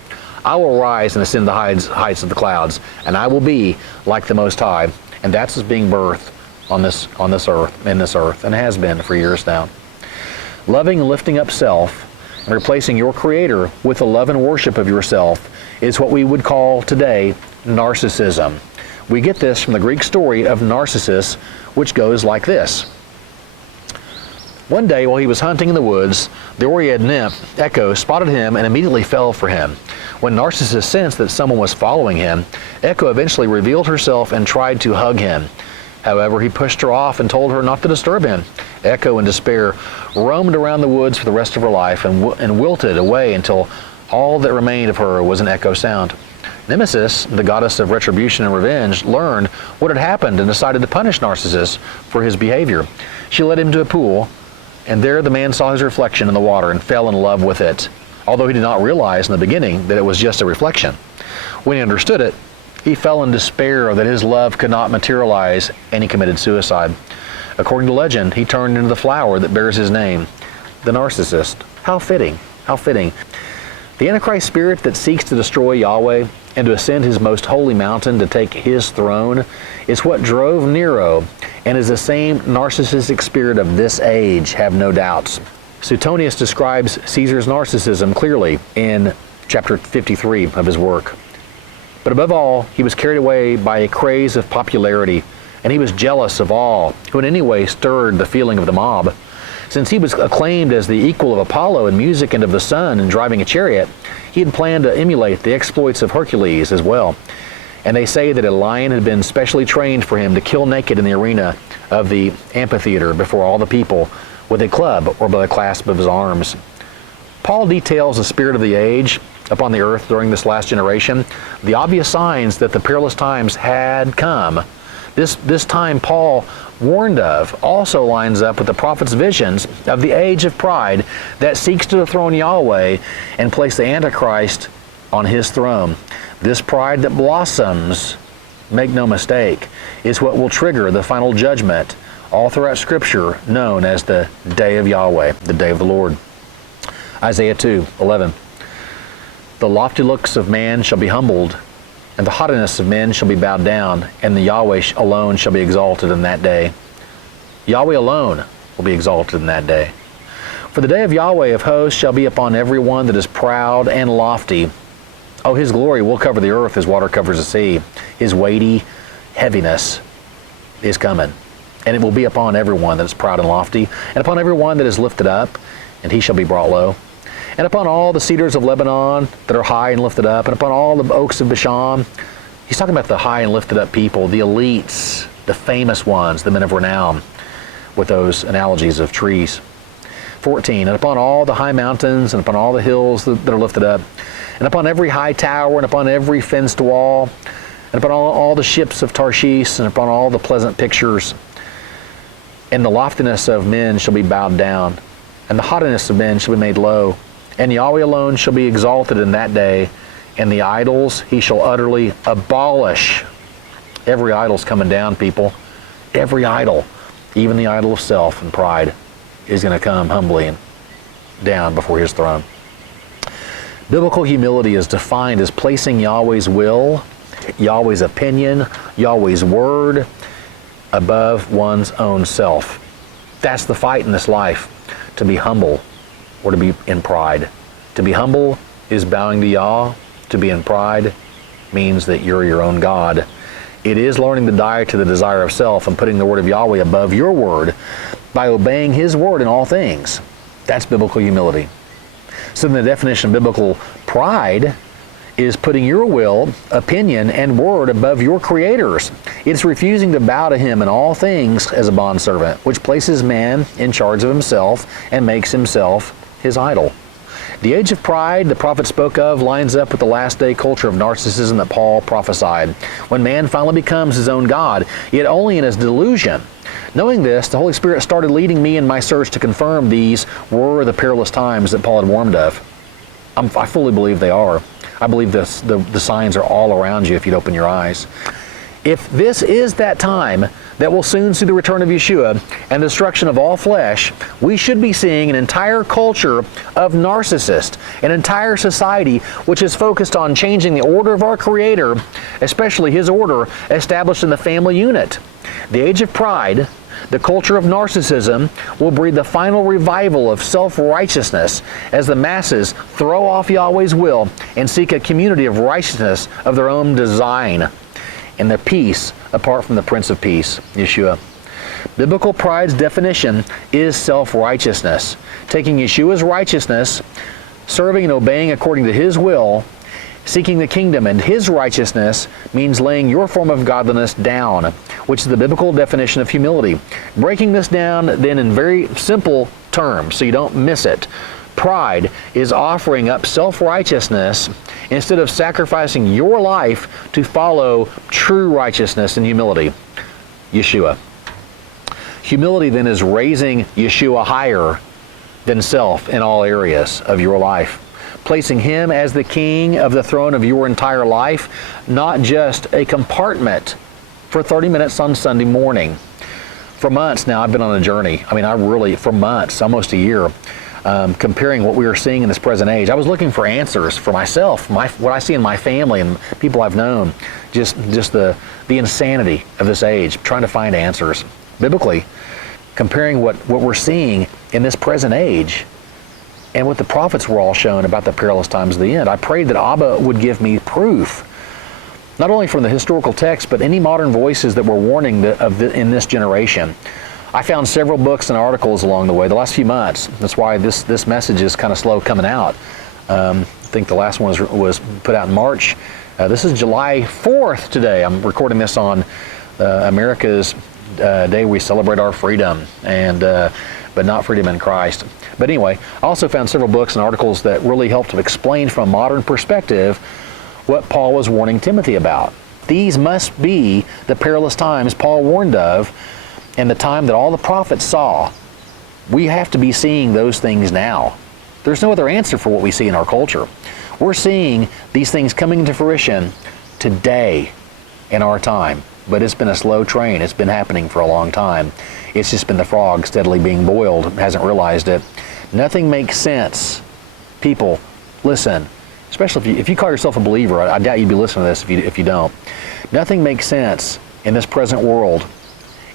I will rise and ascend the heights of the clouds, and I will be like the Most High. And that's what's being birthed on this earth, and has been for years now. Loving and lifting up self and replacing your Creator with the love and worship of yourself is what we would call today narcissism. We get this from the Greek story of Narcissus, which goes like this. One day while he was hunting in the woods, the Oread nymph, Echo, spotted him and immediately fell for him. When Narcissus sensed that someone was following him, Echo eventually revealed herself and tried to hug him. However, he pushed her off and told her not to disturb him. Echo, in despair, roamed around the woods for the rest of her life and wilted away until all that remained of her was an echo sound. Nemesis, the goddess of retribution and revenge, learned what had happened and decided to punish Narcissus for his behavior. She led him to a pool, and there the man saw his reflection in the water and fell in love with it, although he did not realize in the beginning that it was just a reflection. When he understood it, he fell in despair that his love could not materialize, and he committed suicide. According to legend, he turned into the flower that bears his name, the narcissist. How fitting, how fitting. The Antichrist spirit that seeks to destroy Yahweh and to ascend his most holy mountain to take his throne is what drove Nero and is the same narcissistic spirit of this age, have no doubts. Suetonius describes Caesar's narcissism clearly in chapter 53 of his work. But above all, he was carried away by a craze of popularity, and he was jealous of all who in any way stirred the feeling of the mob. Since he was acclaimed as the equal of Apollo in music and of the sun in driving a chariot, he had planned to emulate the exploits of Hercules as well. And they say that a lion had been specially trained for him to kill naked in the arena of the amphitheater before all the people with a club or by the clasp of his arms. Paul details the spirit of the age upon the earth during this last generation, the obvious signs that the perilous times had come. This time Paul warned of also lines up with the prophet's visions of the age of pride that seeks to dethrone Yahweh and place the Antichrist on his throne. This pride that blossoms, make no mistake, is what will trigger the final judgment all throughout Scripture known as the day of Yahweh, the day of the Lord. Isaiah 2:11. The lofty looks of man shall be humbled, and the haughtiness of men shall be bowed down, and the Yahweh alone shall be exalted in that day. Yahweh alone will be exalted in that day. For the day of Yahweh of hosts shall be upon every one that is proud and lofty. Oh, his glory will cover the earth as water covers the sea. His weighty heaviness is coming, and it will be upon everyone that is proud and lofty, and upon every one that is lifted up, and he shall be brought low. And upon all the cedars of Lebanon that are high and lifted up, and upon all the oaks of Bashan. He's talking about the high and lifted up people, the elites, the famous ones, the men of renown, with those analogies of trees. 14, and upon all the high mountains, and upon all the hills that are lifted up, and upon every high tower, and upon every fenced wall, and upon all the ships of Tarshish, and upon all the pleasant pictures. And the loftiness of men shall be bowed down, and the haughtiness of men shall be made low. And Yahweh alone shall be exalted in that day, and the idols he shall utterly abolish. Every idol's coming down, people. Every idol, even the idol of self and pride, is going to come humbly and down before his throne. Biblical humility is defined as placing Yahweh's will, Yahweh's opinion, Yahweh's word above one's own self. That's the fight in this life, to be humble or to be in pride. To be humble is bowing to Yah. To be in pride means that you're your own God. It is learning to die to the desire of self and putting the word of Yahweh above your word by obeying his word in all things. That's biblical humility. So then the definition of biblical pride is putting your will, opinion, and word above your Creator's. It's refusing to bow to him in all things as a bondservant, which places man in charge of himself and makes himself his idol. The age of pride the prophet spoke of lines up with the last day culture of narcissism that Paul prophesied, when man finally becomes his own God, yet only in his delusion. Knowing this, the Holy Spirit started leading me in my search to confirm these were the perilous times that Paul had warned of. I fully believe they are. I believe the signs are all around you if you'd open your eyes. If this is that time that will soon see the return of Yeshua and the destruction of all flesh, we should be seeing an entire culture of narcissists, an entire society which is focused on changing the order of our Creator, especially his order established in the family unit. The age of pride, the culture of narcissism, will breed the final revival of self-righteousness as the masses throw off Yahweh's will and seek a community of righteousness of their own design, and their peace apart from the Prince of Peace, Yeshua. Biblical pride's definition is self-righteousness, taking Yeshua's righteousness, serving and obeying according to his will. Seeking the kingdom and his righteousness means laying your form of godliness down, which is the biblical definition of humility. Breaking this down then in very simple terms so you don't miss it. Pride is offering up self-righteousness instead of sacrificing your life to follow true righteousness and humility, Yeshua. Humility then is raising Yeshua higher than self in all areas of your life, placing him as the king of the throne of your entire life, not just a compartment for 30 minutes on Sunday morning. For months now, I've been on a journey. I mean, for months, almost a year, comparing what we are seeing in this present age. I was looking for answers for myself, what I see in my family and people I've known, just the insanity of this age, trying to find answers. Biblically, comparing what we're seeing in this present age and what the prophets were all shown about the perilous times of the end. I prayed that Abba would give me proof, not only from the historical text, but any modern voices that were warning in this generation. I found several books and articles along the way, the last few months. That's why this message is kind of slow coming out. I think the last one was put out in March. This is July 4th today. I'm recording this on America's day we celebrate our freedom, but not freedom in Christ. But anyway, I also found several books and articles that really helped to explain from a modern perspective what Paul was warning Timothy about. These must be the perilous times Paul warned of, and the time that all the prophets saw. We have to be seeing those things now. There's no other answer for what we see in our culture. We're seeing these things coming into fruition today in our time, but it's been a slow train. It's been happening for a long time. It's just been the frog steadily being boiled, hasn't realized it. Nothing makes sense. People, listen. Especially if you call yourself a believer, I doubt you'd be listening to this if you don't. Nothing makes sense in this present world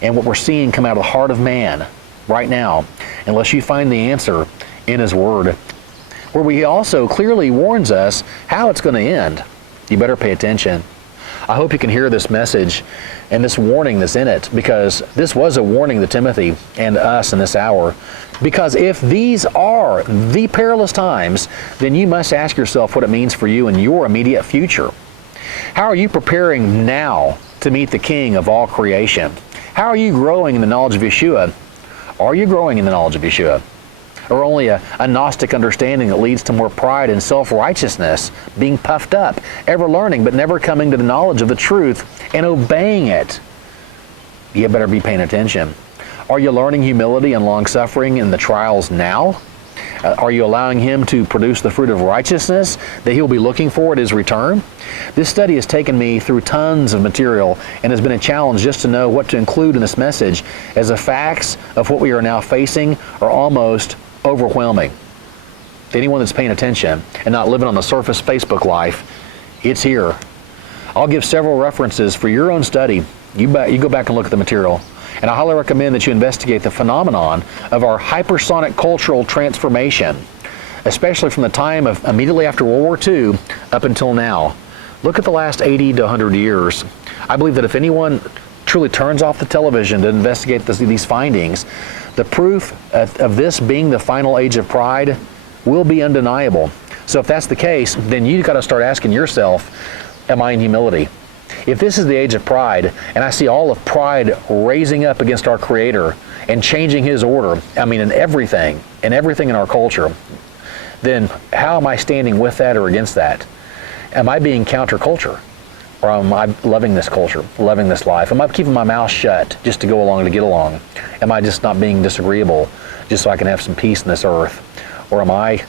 and what we're seeing come out of the heart of man right now unless you find the answer in His Word, where He also clearly warns us how it's going to end. You better pay attention. I hope you can hear this message and this warning that's in it, because this was a warning to Timothy and us in this hour. Because if these are the perilous times, then you must ask yourself what it means for you in your immediate future. How are you preparing now to meet the King of all creation? How are you growing in the knowledge of Yeshua? Are you growing in the knowledge of Yeshua? Or only a Gnostic understanding that leads to more pride and self-righteousness, being puffed up, ever learning but never coming to the knowledge of the truth and obeying it? You better be paying attention. Are you learning humility and long-suffering in the trials now? Are you allowing Him to produce the fruit of righteousness that He'll be looking for at His return? This study has taken me through tons of material and has been a challenge just to know what to include in this message, as the facts of what we are now facing are almost overwhelming. To anyone that's paying attention and not living on the surface Facebook life, it's here. I'll give several references for your own study. You go back and look at the material. And I highly recommend that you investigate the phenomenon of our hypersonic cultural transformation, especially from the time of immediately after World War II up until now. Look at the last 80 to 100 years. I believe that if anyone truly turns off the television to investigate these findings, the proof of this being the final age of pride will be undeniable. So if that's the case, then you've got to start asking yourself, am I in humility? If this is the age of pride, and I see all of pride raising up against our Creator and changing His order, in everything in our culture, then how am I standing with that or against that? Am I being counterculture? Or am I loving this culture, loving this life? Am I keeping my mouth shut just to go along to get along? Am I just not being disagreeable just so I can have some peace in this earth? Or am I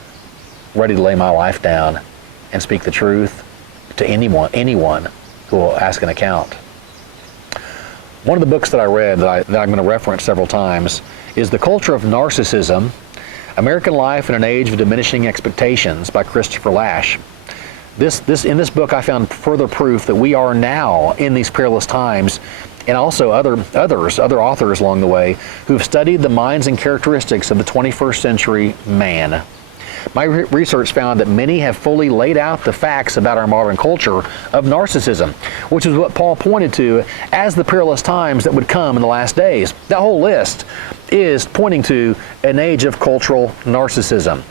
ready to lay my life down and speak the truth to anyone who will ask an account? One of the books that I read that I'm going to reference several times is The Culture of Narcissism, American Life in an Age of Diminishing Expectations by Christopher Lasch. In this book I found further proof that we are now in these perilous times, and also other authors along the way who've studied the minds and characteristics of the 21st century man. My research found that many have fully laid out the facts about our modern culture of narcissism, which is what Paul pointed to as the perilous times that would come in the last days. That whole list is pointing to an age of cultural narcissism.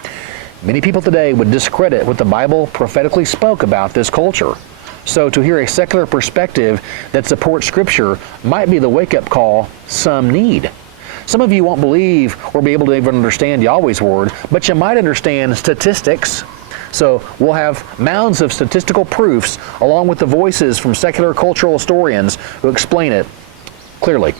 Many people today would discredit what the Bible prophetically spoke about this culture. So to hear a secular perspective that supports Scripture might be the wake-up call some need. Some of you won't believe or be able to even understand Yahweh's Word, but you might understand statistics. So we'll have mounds of statistical proofs along with the voices from secular cultural historians who explain it clearly.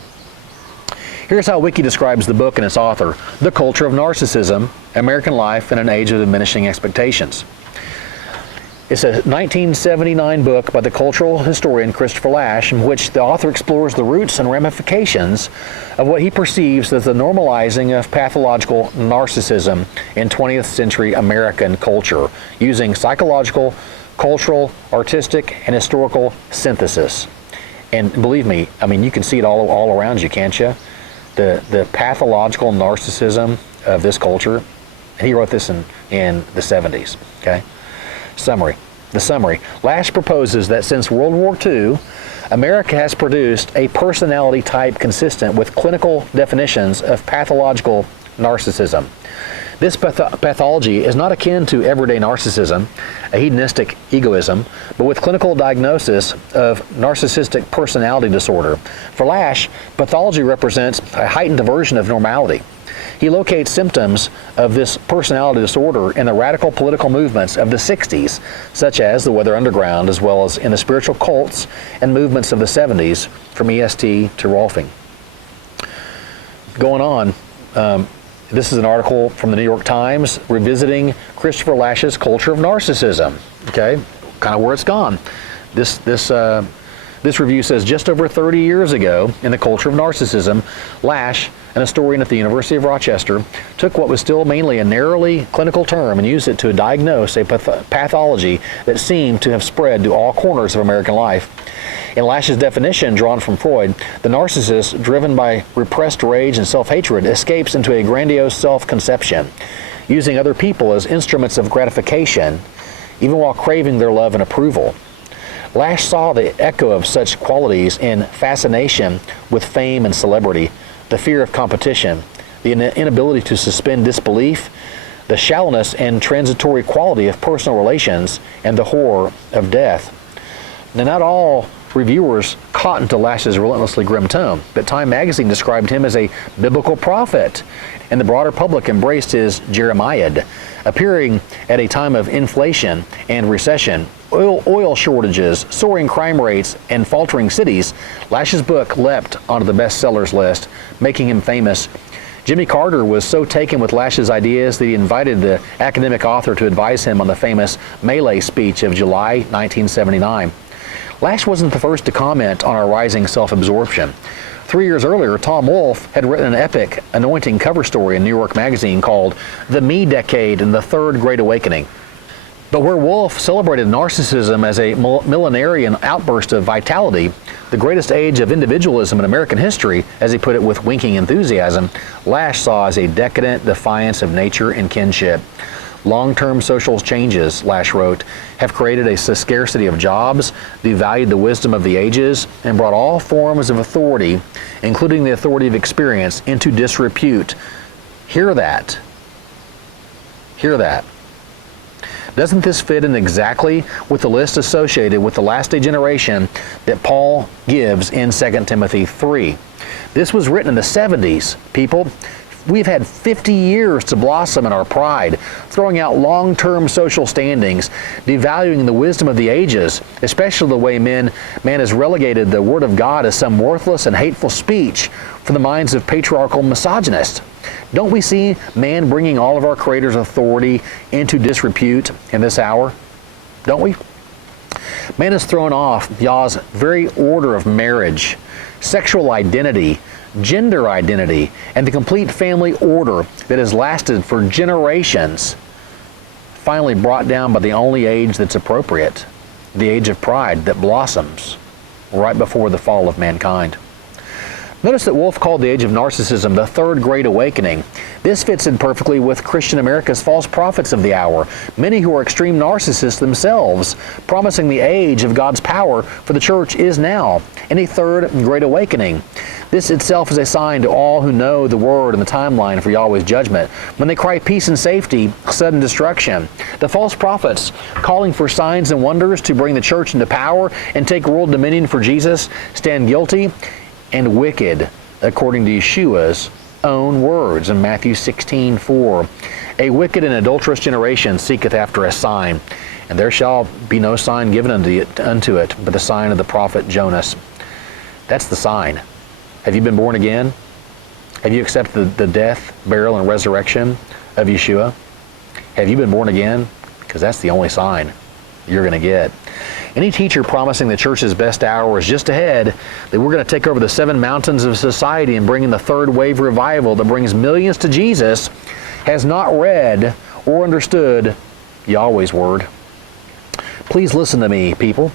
Here's how Wiki describes the book and its author: The Culture of Narcissism, American Life in an Age of Diminishing Expectations. It's a 1979 book by the cultural historian Christopher Lasch, in which the author explores the roots and ramifications of what he perceives as the normalizing of pathological narcissism in 20th century American culture, using psychological, cultural, artistic, and historical synthesis. And believe me, I mean, you can see it all around you, can't you? The pathological narcissism of this culture. And he wrote this in the 70s, okay? The summary. Lasch proposes that since World War II, America has produced a personality type consistent with clinical definitions of pathological narcissism. This pathology is not akin to everyday narcissism, a hedonistic egoism, but with clinical diagnosis of narcissistic personality disorder. For Lasch, pathology represents a heightened version of normality. He locates symptoms of this personality disorder in the radical political movements of the 60s, such as the Weather Underground, as well as in the spiritual cults and movements of the 70s, from EST to Rolfing. Going on, this is an article from the New York Times revisiting Christopher Lasch's culture of narcissism. Okay, kind of where it's gone. This review says, just over 30 years ago, in the culture of narcissism, Lasch, an historian at the University of Rochester, took what was still mainly a narrowly clinical term and used it to diagnose a pathology that seemed to have spread to all corners of American life. In Lasch's definition, drawn from Freud, the narcissist, driven by repressed rage and self-hatred, escapes into a grandiose self-conception, using other people as instruments of gratification, even while craving their love and approval. Lasch saw the echo of such qualities in fascination with fame and celebrity, the fear of competition, the inability to suspend disbelief, the shallowness and transitory quality of personal relations, and the horror of death. Now, not all reviewers cottoned to Lasch's relentlessly grim tone, but Time magazine described him as a biblical prophet, and the broader public embraced his Jeremiad. Appearing at a time of inflation and recession, oil shortages, soaring crime rates, and faltering cities, Lasch's book leapt onto the bestsellers list, making him famous. Jimmy Carter was so taken with Lasch's ideas that he invited the academic author to advise him on the famous Melee speech of July 1979. Lasch wasn't the first to comment on our rising self-absorption. 3 years earlier, Tom Wolfe had written an epic, anointing cover story in New York Magazine called The Me Decade and the Third Great Awakening. But where Wolfe celebrated narcissism as a millenarian outburst of vitality, the greatest age of individualism in American history, as he put it with winking enthusiasm, Lasch saw as a decadent defiance of nature and kinship. Long-term social changes, Lasch wrote, have created a scarcity of jobs, devalued the wisdom of the ages, and brought all forms of authority, including the authority of experience, into disrepute. Hear that. Hear that. Doesn't this fit in exactly with the list associated with the last day generation that Paul gives in 2 Timothy 3? This was written in the 70s, people. We've had 50 years to blossom in our pride, throwing out long-term social standings, devaluing the wisdom of the ages, especially the way man has relegated the Word of God as some worthless and hateful speech for the minds of patriarchal misogynists. Don't we see man bringing all of our Creator's authority into disrepute in this hour? Don't we? Man has thrown off Yah's very order of marriage, sexual identity, gender identity, and the complete family order that has lasted for generations, finally brought down by the only age that's appropriate, the age of pride that blossoms right before the fall of mankind. Notice that Wolfe called the age of narcissism the Third Great Awakening. This fits in perfectly with Christian America's false prophets of the hour, many who are extreme narcissists themselves, promising the age of God's power for the church is now, in a Third Great Awakening. This itself is a sign to all who know the word and the timeline for Yahweh's judgment. When they cry peace and safety, sudden destruction. The false prophets, calling for signs and wonders to bring the church into power and take world dominion for Jesus, stand guilty and wicked, according to Yeshua's own words in Matthew 16:4. A wicked and adulterous generation seeketh after a sign, and there shall be no sign given unto it, but the sign of the prophet Jonas. That's the sign. Have you been born again? Have you accepted the death, burial, and resurrection of Yeshua? Have you been born again? Because that's the only sign. you're going to get. Any teacher promising the church's best hour is just ahead, that we're going to take over the 7 mountains of society and bring in the third wave revival that brings millions to Jesus, has not read or understood Yahweh's word. Please listen to me, people.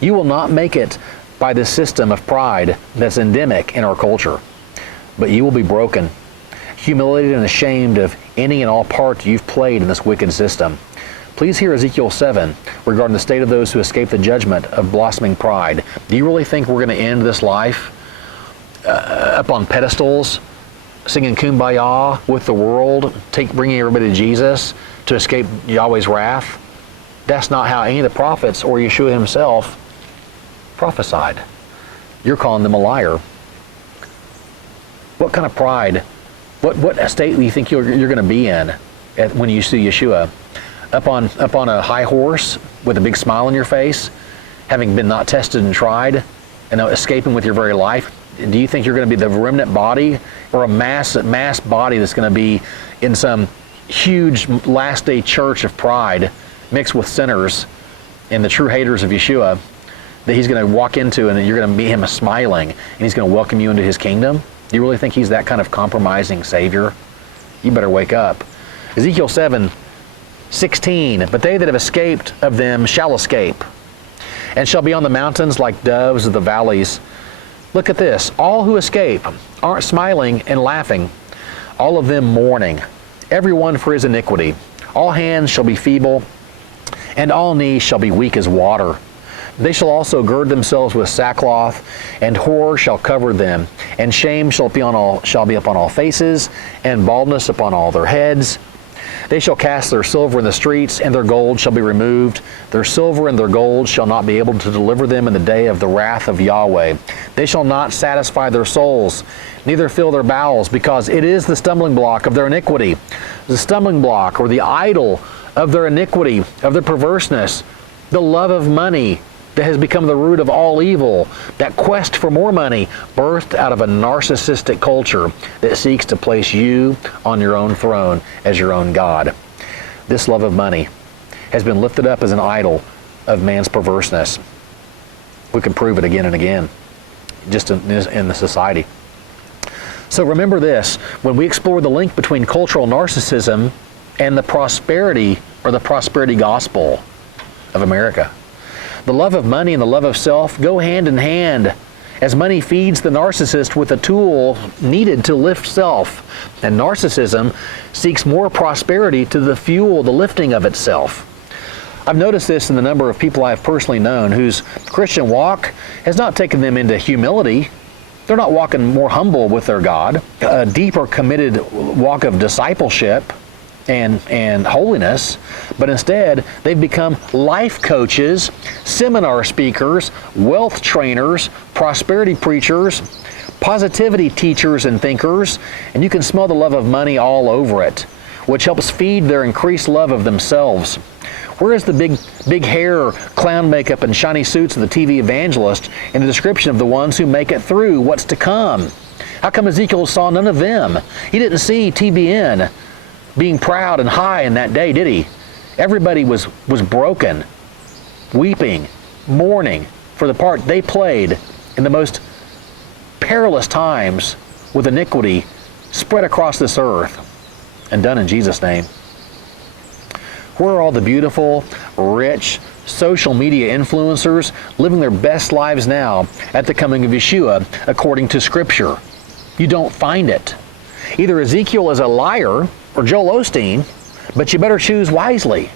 You will not make it by this system of pride that's endemic in our culture, but you will be broken, humiliated and ashamed of any and all part you've played in this wicked system. Please hear Ezekiel 7 regarding the state of those who escape the judgment of blossoming pride. Do you really think we're going to end this life up on pedestals, singing Kumbaya with the world, bringing everybody to Jesus to escape Yahweh's wrath? That's not how any of the prophets or Yeshua himself prophesied. You're calling them a liar. What kind of pride, what state do you think you're going to be in when you see Yeshua? Up on a high horse with a big smile on your face, having been not tested and tried, and escaping with your very life? Do you think you're going to be the remnant body, or a mass body that's going to be in some huge last day church of pride mixed with sinners and the true haters of Yeshua that he's going to walk into, and you're going to meet him smiling and he's going to welcome you into his kingdom? Do you really think he's that kind of compromising Savior? You better wake up. Ezekiel 7:16, but they that have escaped of them shall escape, and shall be on the mountains like doves of the valleys. Look at this. All who escape aren't smiling and laughing, all of them mourning, every one for his iniquity. All hands shall be feeble, and all knees shall be weak as water. They shall also gird themselves with sackcloth, and horror shall cover them, and shame shall be upon all faces, and baldness upon all their heads. They shall cast their silver in the streets, and their gold shall be removed. Their silver and their gold shall not be able to deliver them in the day of the wrath of Yahweh. They shall not satisfy their souls, neither fill their bowels, because it is the stumbling block of their iniquity, the stumbling block or the idol of their iniquity, of their perverseness, the love of money that has become the root of all evil, that quest for more money birthed out of a narcissistic culture that seeks to place you on your own throne as your own God. This love of money has been lifted up as an idol of man's perverseness. We can prove it again and again, just in the society. So remember this, when we explore the link between cultural narcissism and the prosperity gospel of America. The love of money and the love of self go hand in hand, as money feeds the narcissist with a tool needed to lift self, and narcissism seeks more prosperity to fuel the lifting of itself. I've noticed this in the number of people I've personally known whose Christian walk has not taken them into humility. They're not walking more humble with their God, a deeper committed walk of discipleship and holiness, but instead they've become life coaches, seminar speakers, wealth trainers, prosperity preachers, positivity teachers and thinkers, and you can smell the love of money all over it, which helps feed their increased love of themselves. Where is the big hair, clown makeup, and shiny suits of the TV evangelist in the description of the ones who make it through what's to come? How come Ezekiel saw none of them? He didn't see TBN being proud and high in that day, did he? Everybody was broken, weeping, mourning for the part they played in the most perilous times with iniquity spread across this earth, and done in Jesus' name. Where are all the beautiful, rich, social media influencers living their best lives now at the coming of Yeshua according to Scripture? You don't find it. Either Ezekiel is a liar or Joel Osteen, but you better choose wisely.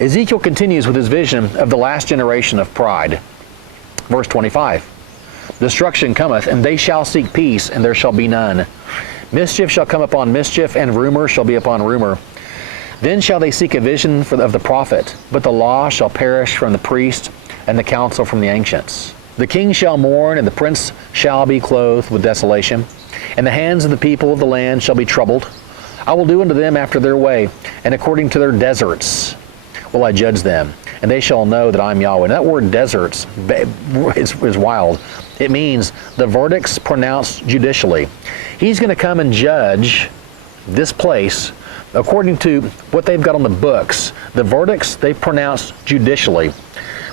Ezekiel continues with his vision of the last generation of pride. Verse 25, destruction cometh, and they shall seek peace, and there shall be none. Mischief shall come upon mischief, and rumor shall be upon rumor. Then shall they seek a vision of the prophet, but the law shall perish from the priest, and the counsel from the ancients. The king shall mourn, and the prince shall be clothed with desolation, and the hands of the people of the land shall be troubled. I will do unto them after their way, and according to their deserts will I judge them, and they shall know that I am Yahweh. And that word deserts is wild. It means the verdicts pronounced judicially. He's going to come and judge this place according to what they've got on the books, the verdicts they've pronounced judicially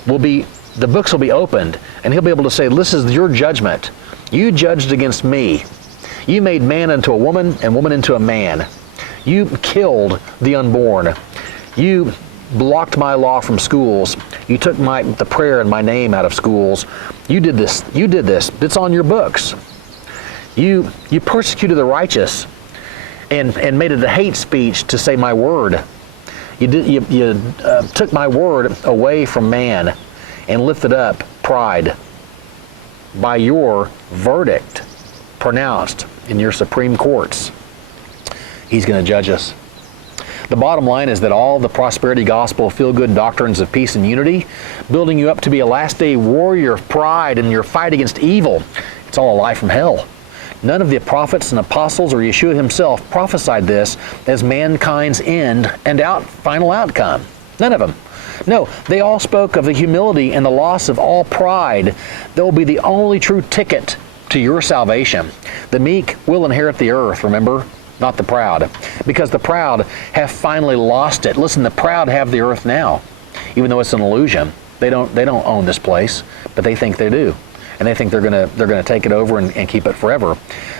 the books will be opened, and he'll be able to say, this is your judgment. You judged against me. You made man into a woman and woman into a man. You killed the unborn. You blocked my law from schools. You took the prayer and my name out of schools. You did this. You did this. It's on your books. You persecuted the righteous and made it a hate speech to say my word. You took my word away from man and lifted up pride by your verdict pronounced in your supreme courts. He's going to judge us. The bottom line is that all the prosperity gospel, feel-good doctrines of peace and unity, building you up to be a last-day warrior of pride in your fight against evil, it's all a lie from hell. None of the prophets and apostles or Yeshua himself prophesied this as mankind's end and final outcome. None of them. No, they all spoke of the humility and the loss of all pride that will be the only true ticket to your salvation. The meek will inherit the earth, remember? Not the proud. Because the proud have finally lost it. Listen, the proud have the earth now, even though it's an illusion. They don't own this place, but they think they do. And they think they're gonna take it over and keep it forever.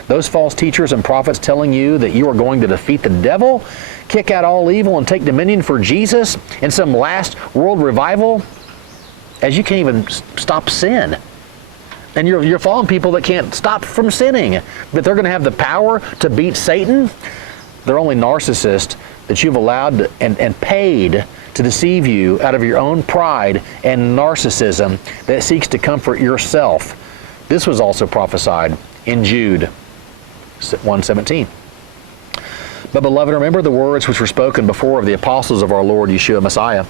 Those false teachers and prophets telling you that you are going to defeat the devil, kick out all evil, and take dominion for Jesus in some last world revival, as you can't even stop sin. And you're following people that can't stop from sinning, that they're going to have the power to beat Satan. They're only narcissists that you've allowed and paid to deceive you out of your own pride and narcissism that seeks to comfort yourself. This was also prophesied in Jude 1:17. But beloved, remember the words which were spoken before of the apostles of our Lord Yeshua Messiah,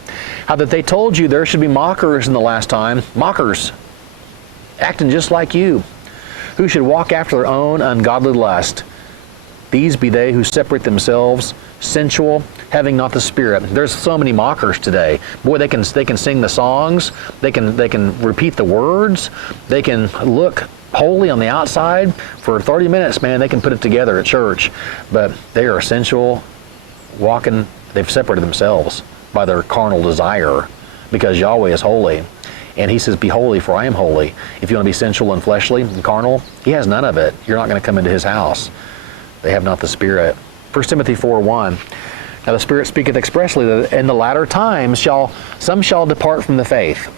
how that they told you there should be mockers in the last time, mockers, acting just like you, who should walk after their own ungodly lust. These be they who separate themselves, sensual, having not the Spirit. There's so many mockers today. Boy, they can sing the songs, they can repeat the words, they can look holy on the outside. For 30 minutes, man, they can put it together at church, but they are sensual, walking, they've separated themselves by their carnal desire, because Yahweh is holy. And he says, be holy, for I am holy. If you want to be sensual and fleshly and carnal, he has none of it. You're not going to come into his house. They have not the Spirit. 1 Timothy 4:1. Now the Spirit speaketh expressly that in the latter times some shall depart from the faith,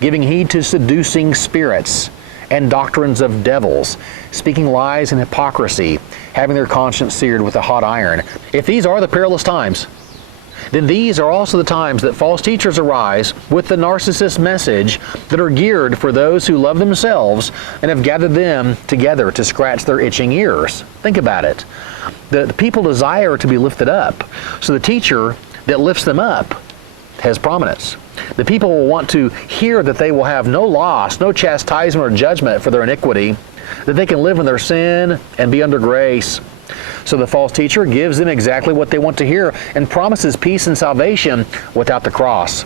giving heed to seducing spirits and doctrines of devils, speaking lies and hypocrisy, having their conscience seared with a hot iron. If these are the perilous times, then these are also the times that false teachers arise with the narcissist message that are geared for those who love themselves and have gathered them together to scratch their itching ears. Think about it. The people desire to be lifted up, so the teacher that lifts them up has prominence. The people will want to hear that they will have no loss, no chastisement or judgment for their iniquity, that they can live in their sin and be under grace. So the false teacher gives them exactly what they want to hear and promises peace and salvation without the cross.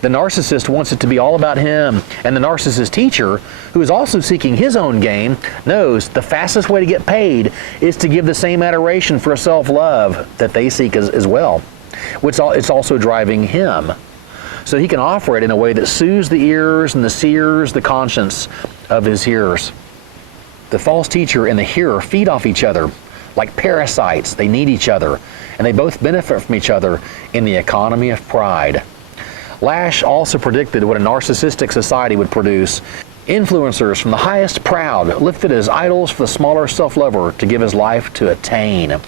The narcissist wants it to be all about him, and the narcissist teacher, who is also seeking his own gain, knows the fastest way to get paid is to give the same adoration for self-love that they seek as well, which it's also driving him. So he can offer it in a way that soothes the ears and the sears the conscience of his hearers. The false teacher and the hearer feed off each other like parasites. They need each other, and they both benefit from each other in the economy of pride. Lash also predicted what a narcissistic society would produce. Influencers from the highest proud, lifted as idols for the smaller self-lover to give his life to attain.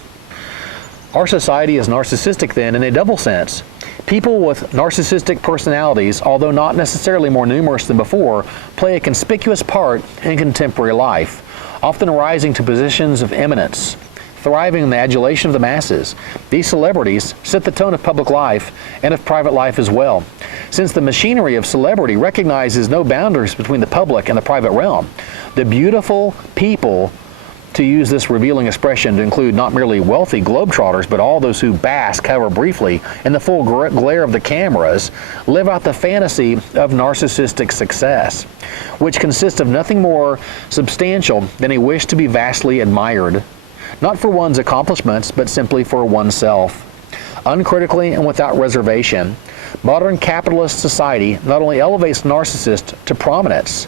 Our society is narcissistic then in a double sense. People with narcissistic personalities, although not necessarily more numerous than before, play a conspicuous part in contemporary life, often rising to positions of eminence, thriving in the adulation of the masses. These celebrities set the tone of public life and of private life as well. Since the machinery of celebrity recognizes no boundaries between the public and the private realm, the beautiful people, to use this revealing expression to include not merely wealthy globetrotters, but all those who bask, however briefly, in the full glare of the cameras, live out the fantasy of narcissistic success, which consists of nothing more substantial than a wish to be vastly admired, not for one's accomplishments, but simply for oneself. uncritically and without reservation. Modern capitalist society not only elevates narcissists to prominence,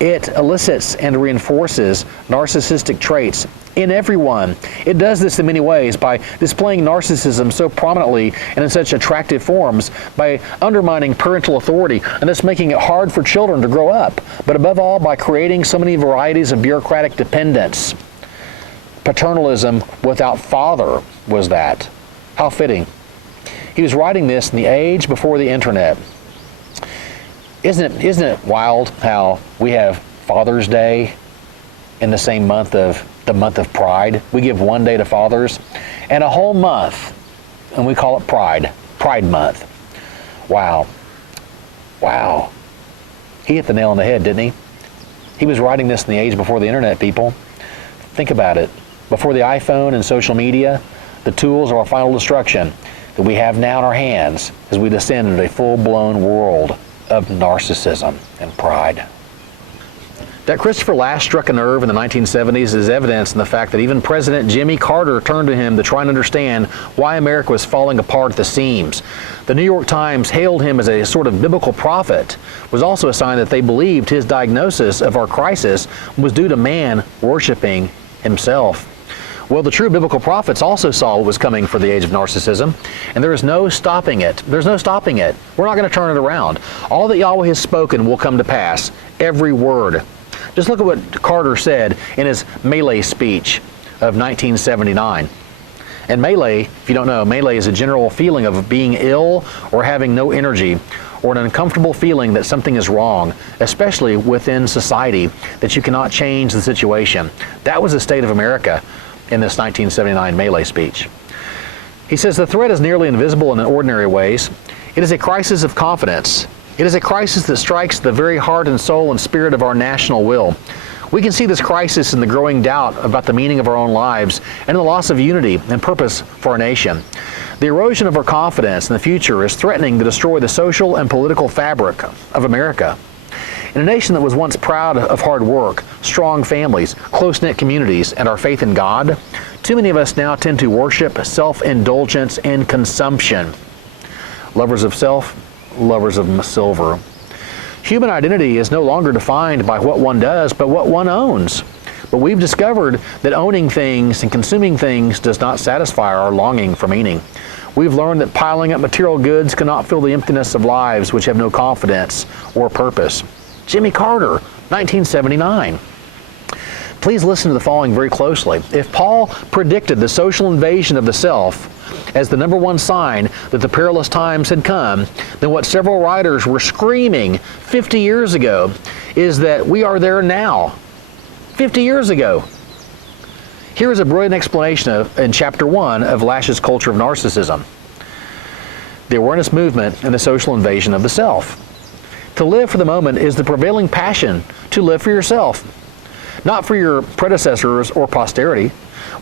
it elicits and reinforces narcissistic traits in everyone. It does this in many ways by displaying narcissism so prominently and in such attractive forms, by undermining parental authority and thus making it hard for children to grow up, but above all by creating so many varieties of bureaucratic dependence. Paternalism without father was that. How fitting. He was writing this in the age before the internet. Isn't it wild how we have Father's Day in the same month of the month of Pride? We give one day to fathers and a whole month, and we call it Pride Month. Wow. He hit the nail on the head, didn't he? He was writing this in the age before the internet, people. Think about it. Before the iPhone and social media, the tools of our final destruction that we have now in our hands as we descend into a full-blown world of narcissism and pride. That Christopher Lasch struck a nerve in the 1970s is evidence in the fact that even President Jimmy Carter turned to him to try and understand why America was falling apart at the seams. The New York Times hailed him as a sort of biblical prophet. It was also a sign that they believed his diagnosis of our crisis was due to man worshiping himself. Well, the true biblical prophets also saw what was coming for the age of narcissism, and there is no stopping it. There's no stopping it. We're not going to turn it around. All that Yahweh has spoken will come to pass, every word. Just look at what Carter said in his Melee speech of 1979. And Melee, if you don't know, Melee is a general feeling of being ill or having no energy, or an uncomfortable feeling that something is wrong, especially within society, that you cannot change the situation. That was the state of America in this 1979 Melee speech. He says the threat is nearly invisible in ordinary ways. It is a crisis of confidence. It is a crisis that strikes the very heart and soul and spirit of our national will. We can see this crisis in the growing doubt about the meaning of our own lives and the loss of unity and purpose for our nation. The erosion of our confidence in the future is threatening to destroy the social and political fabric of America. In a nation that was once proud of hard work, strong families, close-knit communities, and our faith in God, too many of us now tend to worship self-indulgence and consumption. Lovers of self, lovers of silver. Human identity is no longer defined by what one does, but what one owns. But we've discovered that owning things and consuming things does not satisfy our longing for meaning. We've learned that piling up material goods cannot fill the emptiness of lives which have no confidence or purpose. Jimmy Carter, 1979. Please listen to the following very closely. If Paul predicted the social invasion of the self as the number one sign that the perilous times had come, then what several writers were screaming 50 years ago is that we are there now. 50 years ago. Here is a brilliant explanation in chapter 1 of Lasch's Culture of Narcissism. The awareness movement and the social invasion of the self. To live for the moment is the prevailing passion to live for yourself, not for your predecessors or posterity.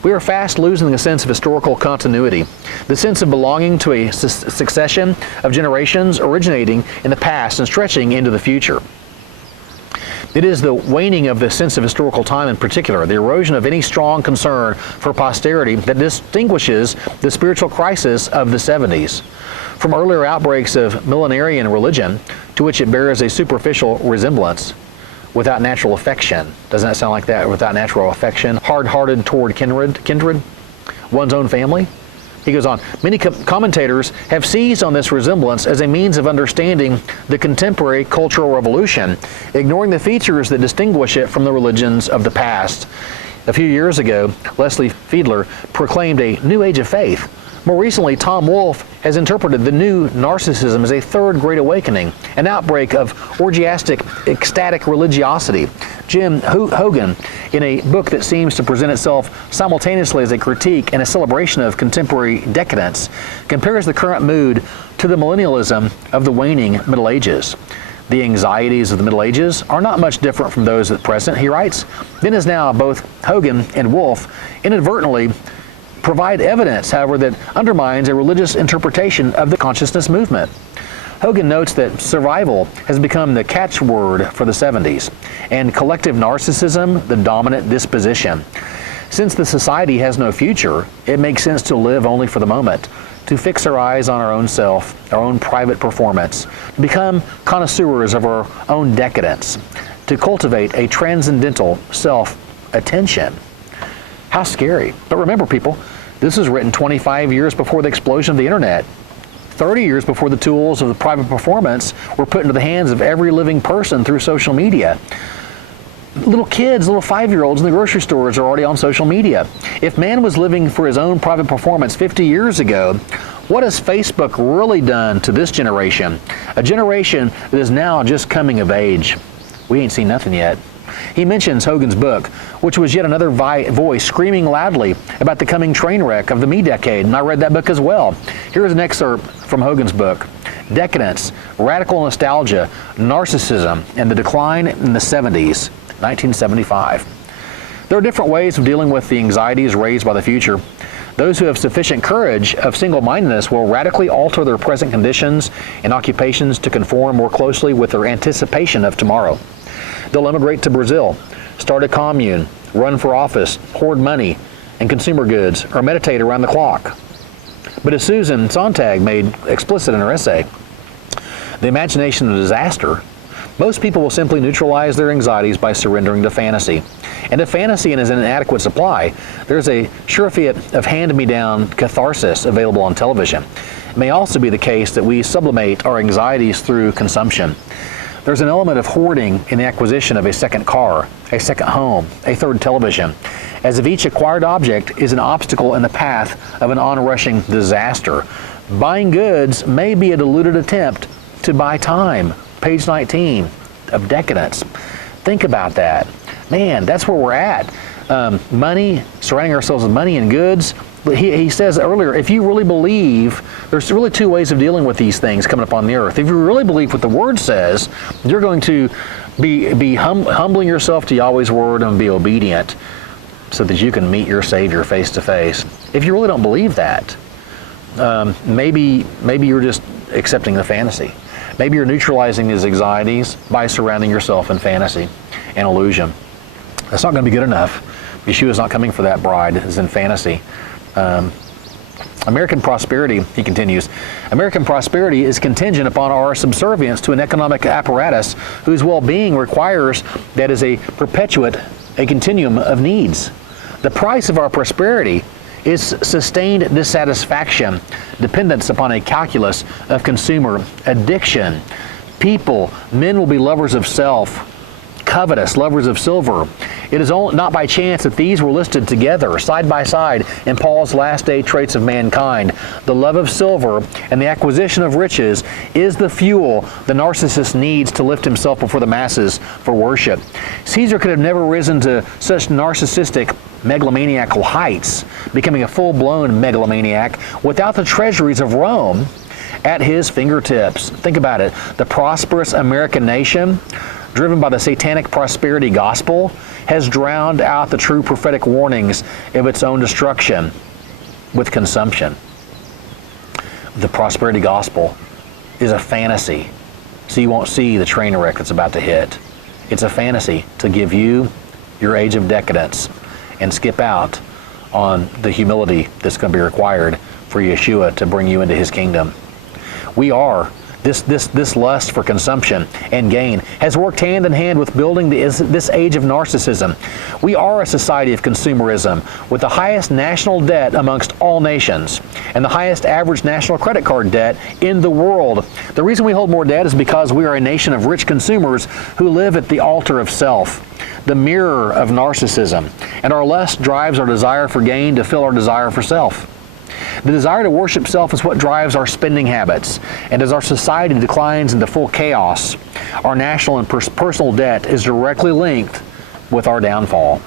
We are fast losing the sense of historical continuity, the sense of belonging to a succession of generations originating in the past and stretching into the future. It is the waning of the sense of historical time in particular, the erosion of any strong concern for posterity that distinguishes the spiritual crisis of the 70s. From earlier outbreaks of millenarian religion, to which it bears a superficial resemblance, without natural affection. Doesn't that sound like that? Without natural affection, hard-hearted toward kindred, one's own family. He goes on, many commentators have seized on this resemblance as a means of understanding the contemporary cultural revolution, ignoring the features that distinguish it from the religions of the past. A few years ago, Leslie Fiedler proclaimed a new age of faith. More recently, Tom Wolfe has interpreted the new narcissism as a third great awakening, an outbreak of orgiastic, ecstatic religiosity. Jim Hogan, in a book that seems to present itself simultaneously as a critique and a celebration of contemporary decadence, compares the current mood to the millennialism of the waning Middle Ages. The anxieties of the Middle Ages are not much different from those at present, he writes. Then as now, both Hogan and Wolfe inadvertently provide evidence, however, that undermines a religious interpretation of the consciousness movement. Hogan notes that survival has become the catchword for the 70s, and collective narcissism the dominant disposition. Since the society has no future, it makes sense to live only for the moment, to fix our eyes on our own self, our own private performance, to become connoisseurs of our own decadence, to cultivate a transcendental self-attention. How scary. But remember, people, this was written 25 years before the explosion of the internet, 30 years before the tools of the private performance were put into the hands of every living person through social media. Little kids, little 5-year-olds in the grocery stores are already on social media. If man was living for his own private performance 50 years ago, what has Facebook really done to this generation? A generation that is now just coming of age. We ain't seen nothing yet. He mentions Hogan's book, which was yet another voice screaming loudly about the coming train wreck of the me decade, and I read that book as well. Here's an excerpt from Hogan's book: Decadence, Radical Nostalgia, Narcissism, and the Decline in the 70s, 1975. There are different ways of dealing with the anxieties raised by the future. Those who have sufficient courage of single-mindedness will radically alter their present conditions and occupations to conform more closely with their anticipation of tomorrow. They'll immigrate to Brazil, start a commune, run for office, hoard money and consumer goods, or meditate around the clock. But as Susan Sontag made explicit in her essay, The Imagination of Disaster, most people will simply neutralize their anxieties by surrendering to fantasy. And if fantasy is in inadequate supply, there's a surefire of hand-me-down catharsis available on television. It may also be the case that we sublimate our anxieties through consumption. There's an element of hoarding in the acquisition of a second car, a second home, a third television, as if each acquired object is an obstacle in the path of an onrushing disaster. Buying goods may be a diluted attempt to buy time. Page 19 of Decadence. Think about that. Man, that's where we're at. Money, surrounding ourselves with money and goods. He says earlier, if you really believe, there's really two ways of dealing with these things coming upon the earth. If you really believe what the Word says, you're going to be humbling yourself to Yahweh's Word and be obedient so that you can meet your Savior face to face. If you really don't believe that, maybe you're just accepting the fantasy. Maybe you're neutralizing these anxieties by surrounding yourself in fantasy and illusion. That's not going to be good enough. Yeshua's not coming for that bride. It's in fantasy. American prosperity, he continues, American prosperity is contingent upon our subservience to an economic apparatus whose well-being requires that is a continuum of needs. The price of our prosperity is sustained dissatisfaction, dependence upon a calculus of consumer addiction. Men will be lovers of self, covetous, lovers of silver. It is not by chance that these were listed together, side by side, in Paul's last day traits of mankind. The love of silver and the acquisition of riches is the fuel the narcissist needs to lift himself before the masses for worship. Caesar could have never risen to such narcissistic megalomaniacal heights, becoming a full-blown megalomaniac, without the treasuries of Rome at his fingertips. Think about it. The prosperous American nation, driven by the satanic prosperity gospel, has drowned out the true prophetic warnings of its own destruction with consumption. The prosperity gospel is a fantasy, so you won't see the train wreck that's about to hit. It's a fantasy to give you your age of decadence and skip out on the humility that's going to be required for Yeshua to bring you into his kingdom. We are, this lust for consumption and gain has worked hand in hand with building this age of narcissism. We are a society of consumerism with the highest national debt amongst all nations and the highest average national credit card debt in the world. The reason we hold more debt is because we are a nation of rich consumers who live at the altar of self, the mirror of narcissism, and our lust drives our desire for gain to fill our desire for self. The desire to worship self is what drives our spending habits, and as our society declines into full chaos, our national and personal debt is directly linked with our downfall.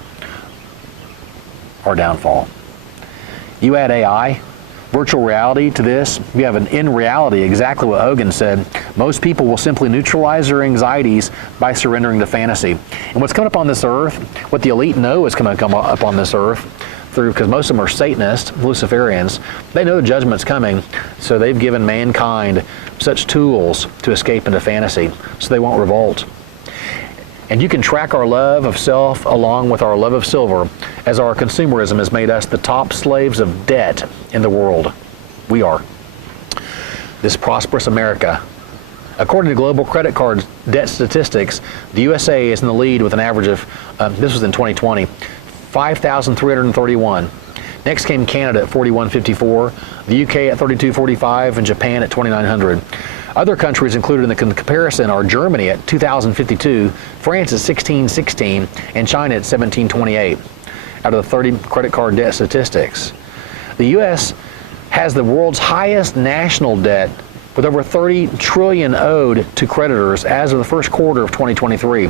You add AI, virtual reality to this, you have in reality exactly what Hogan said. Most people will simply neutralize their anxieties by surrendering to fantasy. And what's coming up on this earth, what the elite know is going to come up on this earth, because most of them are Satanists, Luciferians, they know the judgment's coming, so they've given mankind such tools to escape into fantasy, so they won't revolt. And you can track our love of self along with our love of silver, as our consumerism has made us the top slaves of debt in the world. We are. This prosperous America. According to global credit card debt statistics, the USA is in the lead with an average of, this was in 2020, 5,331. Next came Canada at 4,154, the UK at 3,245, and Japan at 2,900. Other countries included in the comparison are Germany at 2,052, France at 1,616, and China at 1,728 out of the 30 credit card debt statistics. The U.S. has the world's highest national debt with over $30 trillion owed to creditors as of the first quarter of 2023.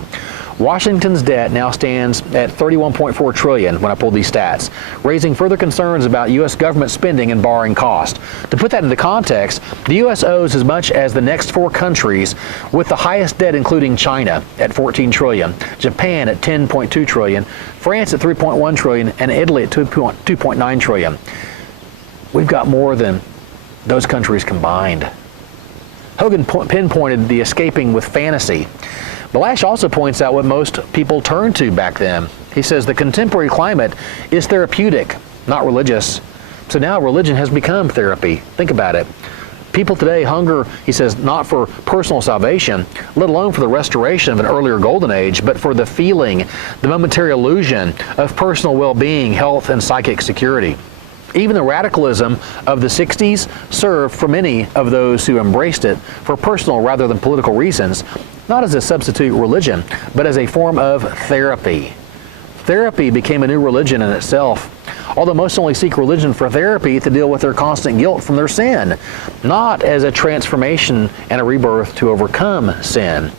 Washington's debt now stands at $31.4 trillion when I pulled these stats, raising further concerns about U.S. government spending and borrowing cost. To put that into context, the U.S. owes as much as the next four countries with the highest debt, including China at $14 trillion, Japan at $10.2 trillion, France at $3.1 trillion, and Italy at $2.9 trillion. We've got more than those countries combined. Hogan pinpointed the escaping with fantasy. Balash also points out what most people turned to back then. He says the contemporary climate is therapeutic, not religious. So now religion has become therapy. Think about it. People today hunger, he says, not for personal salvation, let alone for the restoration of an earlier golden age, but for the feeling, the momentary illusion of personal well-being, health, and psychic security. Even the radicalism of the 60s served for many of those who embraced it for personal rather than political reasons, not as a substitute religion, but as a form of therapy. Therapy became a new religion in itself, although most only seek religion for therapy to deal with their constant guilt from their sin, not as a transformation and a rebirth to overcome sin.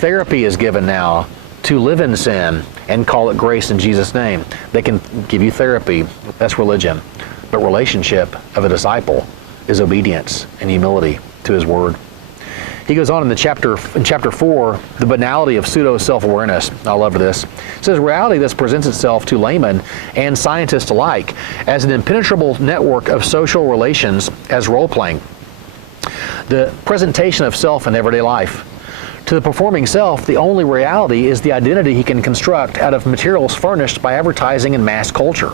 Therapy is given now to live in sin and call it grace in Jesus' name. They can give you therapy. That's religion. But relationship of a disciple is obedience and humility to his word. He goes on in chapter 4, the banality of pseudo-self-awareness. I love this. It says, reality thus presents itself to laymen and scientists alike as an impenetrable network of social relations as role-playing. The presentation of self in everyday life. To the performing self, the only reality is the identity he can construct out of materials furnished by advertising and mass culture.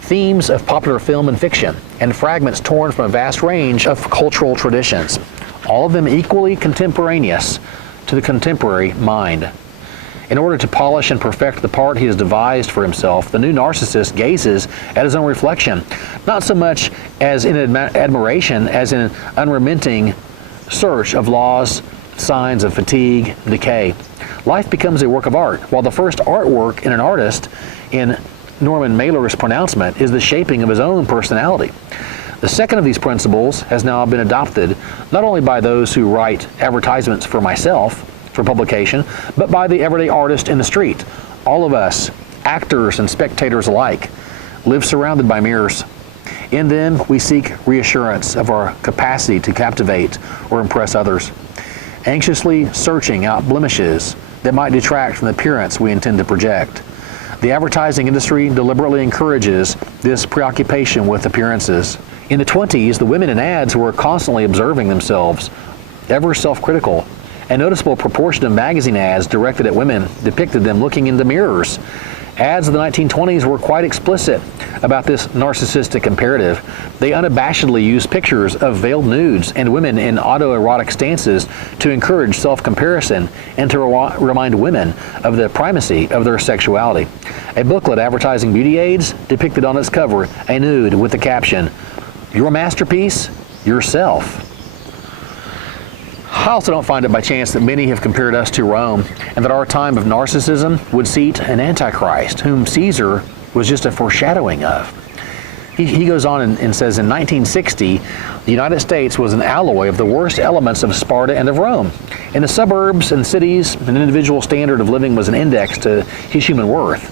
Themes of popular film and fiction, and fragments torn from a vast range of cultural traditions, all of them equally contemporaneous to the contemporary mind. In order to polish and perfect the part he has devised for himself, the new narcissist gazes at his own reflection, not so much as in admiration as in an unremitting search of laws, signs of fatigue, decay. Life becomes a work of art, while the first artwork in an artist, in Norman Mailer's pronouncement, is the shaping of his own personality. The second of these principles has now been adopted not only by those who write advertisements for myself, for publication, but by the everyday artist in the street. All of us, actors and spectators alike, live surrounded by mirrors. In them, we seek reassurance of our capacity to captivate or impress others, anxiously searching out blemishes that might detract from the appearance we intend to project. The advertising industry deliberately encourages this preoccupation with appearances. In the 20s, the women in ads were constantly observing themselves, ever self-critical. A noticeable proportion of magazine ads directed at women depicted them looking into mirrors. Ads of the 1920s were quite explicit about this narcissistic imperative. They unabashedly used pictures of veiled nudes and women in autoerotic stances to encourage self-comparison and to remind women of the primacy of their sexuality. A booklet advertising beauty aids depicted on its cover a nude with the caption, "Your masterpiece, yourself." I also don't find it by chance that many have compared us to Rome, and that our time of narcissism would seat an antichrist, whom Caesar was just a foreshadowing of. He goes on and says, in 1960, the United States was an alloy of the worst elements of Sparta and of Rome. In the suburbs and cities, an individual standard of living was an index to his human worth.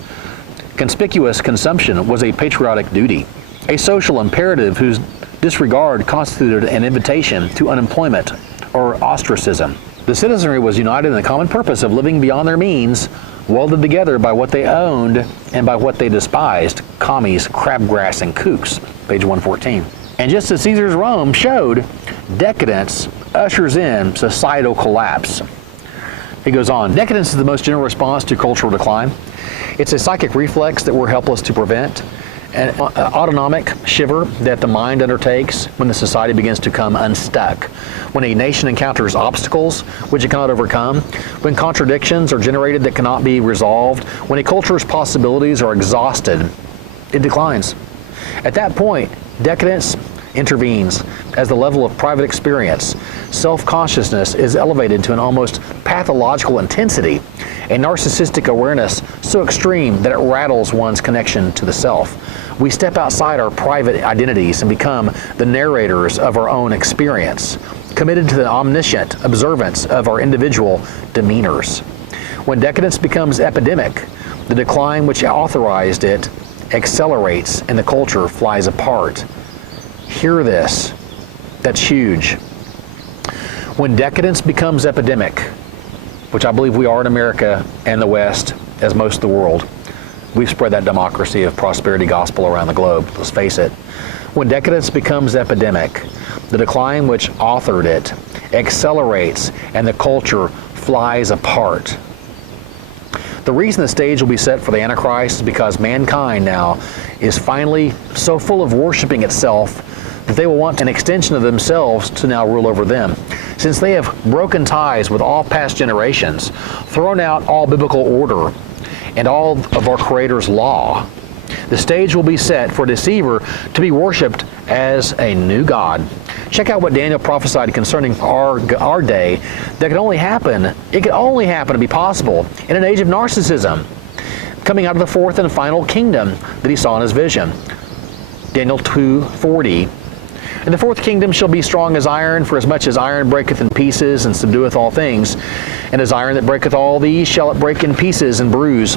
Conspicuous consumption was a patriotic duty, a social imperative whose disregard constituted an invitation to unemployment or ostracism. The citizenry was united in the common purpose of living beyond their means, welded together by what they owned and by what they despised, commies, crabgrass, and kooks, page 114. And just as Caesar's Rome showed, decadence ushers in societal collapse. He goes on, decadence is the most general response to cultural decline. It's a psychic reflex that we're helpless to prevent. an autonomic shiver that the mind undertakes when the society begins to come unstuck, when a nation encounters obstacles which it cannot overcome, when contradictions are generated that cannot be resolved, when a culture's possibilities are exhausted, it declines. At that point, decadence intervenes as the level of private experience. Self-consciousness is elevated to an almost pathological intensity, a narcissistic awareness so extreme that it rattles one's connection to the self. We step outside our private identities and become the narrators of our own experience, committed to the omniscient observance of our individual demeanors. When decadence becomes epidemic, the decline which authorized it accelerates and the culture flies apart. Hear this. That's huge. When decadence becomes epidemic, which I believe we are in America and the West, as most of the world, we've spread that democracy of prosperity gospel around the globe, let's face it. When decadence becomes epidemic, the decline which authored it accelerates and the culture flies apart. The reason the stage will be set for the Antichrist is because mankind now is finally so full of worshiping itself that they will want an extension of themselves to now rule over them. Since they have broken ties with all past generations, thrown out all biblical order and all of our Creator's law, the stage will be set for a deceiver to be worshipped as a new God. Check out what Daniel prophesied concerning our day that could only happen, it could only happen to be possible in an age of narcissism, coming out of the fourth and final kingdom that he saw in his vision. Daniel 2:40. And the fourth kingdom shall be strong as iron, for as much as iron breaketh in pieces and subdueth all things. And as iron that breaketh all these shall it break in pieces and bruise.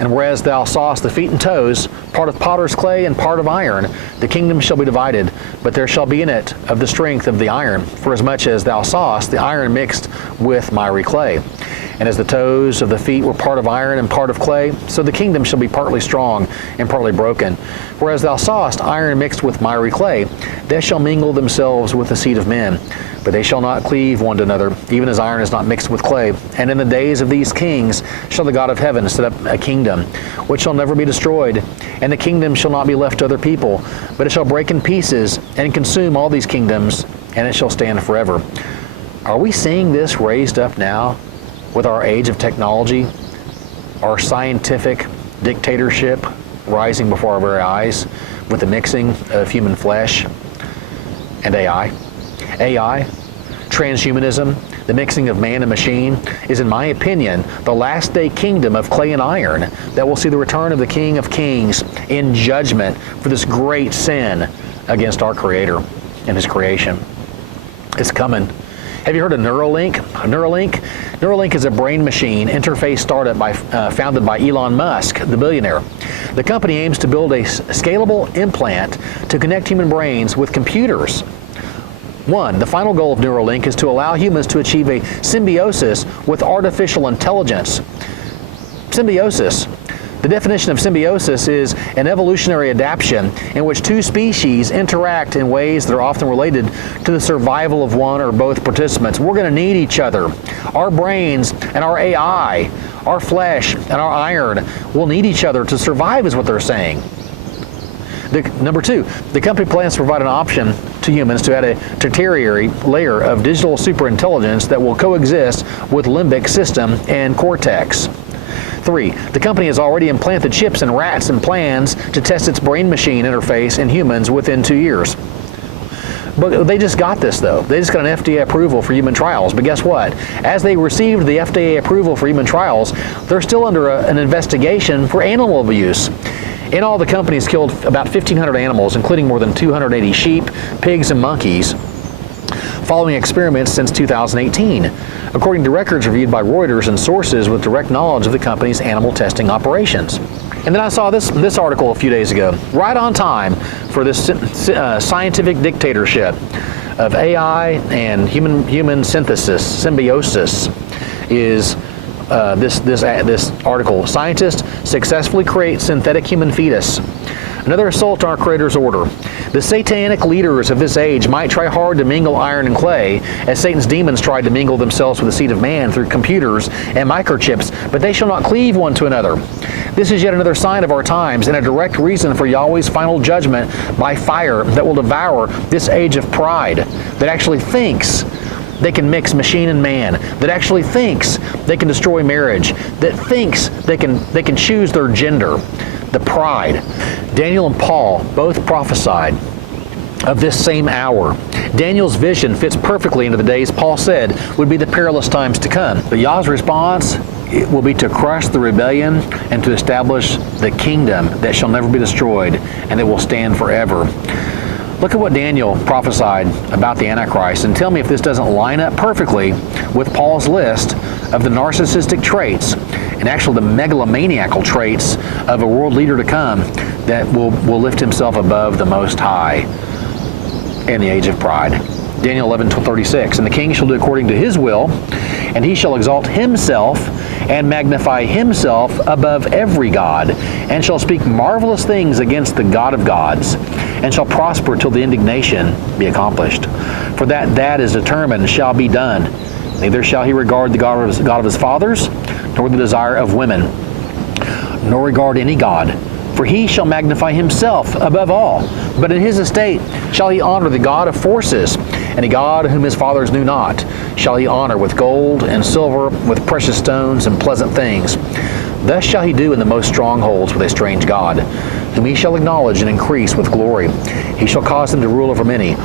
And whereas thou sawest the feet and toes, part of potter's clay and part of iron, the kingdom shall be divided, but there shall be in it of the strength of the iron, for as much as thou sawest the iron mixed with miry clay. And as the toes of the feet were part of iron and part of clay, so the kingdom shall be partly strong and partly broken. Whereas thou sawest iron mixed with miry clay, they shall mingle themselves with the seed of men, but they shall not cleave one to another, even as iron is not mixed with clay. And in the days of these kings shall the God of heaven set up a kingdom, which shall never be destroyed, and the kingdom shall not be left to other people, but it shall break in pieces and consume all these kingdoms, and it shall stand forever. Are we seeing this raised up now with our age of technology, our scientific dictatorship rising before our very eyes with the mixing of human flesh and AI? AI, transhumanism, the mixing of man and machine is, in my opinion, the last day kingdom of clay and iron that will see the return of the King of Kings in judgment for this great sin against our Creator and His creation. It's coming. Have you heard of Neuralink? Neuralink is a brain machine interface startup founded by Elon Musk, the billionaire. The company aims to build a scalable implant to connect human brains with computers. The final goal of Neuralink is to allow humans to achieve a symbiosis with artificial intelligence. Symbiosis. The definition of symbiosis is an evolutionary adaptation in which two species interact in ways that are often related to the survival of one or both participants. We're going to need each other. Our brains and our AI, our flesh and our iron will need each other to survive, is what they're saying. Number two, the company plans to provide an option to humans to add a tertiary layer of digital superintelligence that will coexist with limbic system and cortex. 3, the company has already implanted chips in rats and plans to test its brain-machine interface in humans within 2 years. But they just got this, though. They just got an FDA approval for human trials. But guess what? As they received the FDA approval for human trials, they're still under an investigation for animal abuse. In all, the company's killed about 1,500 animals, including more than 280 sheep, pigs, and monkeys, following experiments since 2018, according to records reviewed by Reuters and sources with direct knowledge of the company's animal testing operations. And then I saw this article a few days ago, right on time for this scientific dictatorship of AI and human synthesis, symbiosis, is this article. Scientists successfully create synthetic human fetus Another assault on our Creator's order. The satanic leaders of this age might try hard to mingle iron and clay, as Satan's demons tried to mingle themselves with the seed of man through computers and microchips, but they shall not cleave one to another. This is yet another sign of our times and a direct reason for Yahweh's final judgment by fire that will devour this age of pride that actually thinks they can mix machine and man, that actually thinks they can destroy marriage, that thinks they can choose their gender. The pride. Daniel and Paul both prophesied of this same hour. Daniel's vision fits perfectly into the days Paul said would be the perilous times to come. But Yah's response, it will be to crush the rebellion and to establish the kingdom that shall never be destroyed and that will stand forever. Look at what Daniel prophesied about the Antichrist and tell me if this doesn't line up perfectly with Paul's list of the narcissistic traits and actually the megalomaniacal traits of a world leader to come that will lift himself above the Most High in the age of pride. Daniel 11:36, and the king shall do according to his will, and he shall exalt himself and magnify himself above every god, and shall speak marvelous things against the God of gods, and shall prosper till the indignation be accomplished. For that is determined shall be done. Neither shall he regard the God of his fathers, nor the desire of women, nor regard any god. For he shall magnify himself above all. But in his estate shall he honor the God of forces, and a God whom his fathers knew not shall he honor with gold and silver, with precious stones and pleasant things. Thus shall he do in the most strongholds with a strange God, whom he shall acknowledge and increase with glory. He shall cause them to rule over many,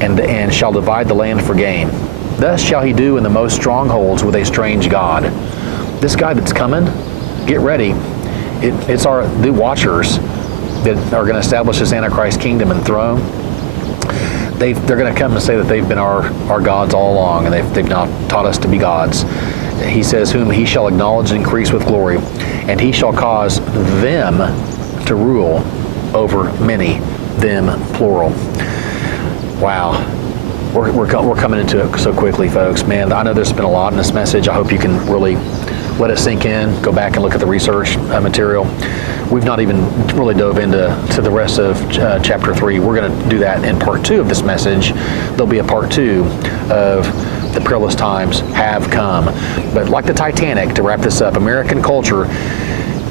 and shall divide the land for gain. Thus shall he do in the most strongholds with a strange God. This guy that's coming, get ready. It's the watchers that are going to establish this Antichrist kingdom and throne. They're going to come and say that they've been our gods all along, and they've not taught us to be gods. He says, whom he shall acknowledge and increase with glory, and he shall cause them to rule over many, them plural. Wow. We're coming into it so quickly, folks. Man, I know there's been a lot in this message. I hope you can really let it sink in. Go back and look at the research material. We've not even really dove into the rest of chapter 3. We're going to do that in part 2 of this message. There'll be a part 2 of the perilous times have come. But like the Titanic, to wrap this up, American culture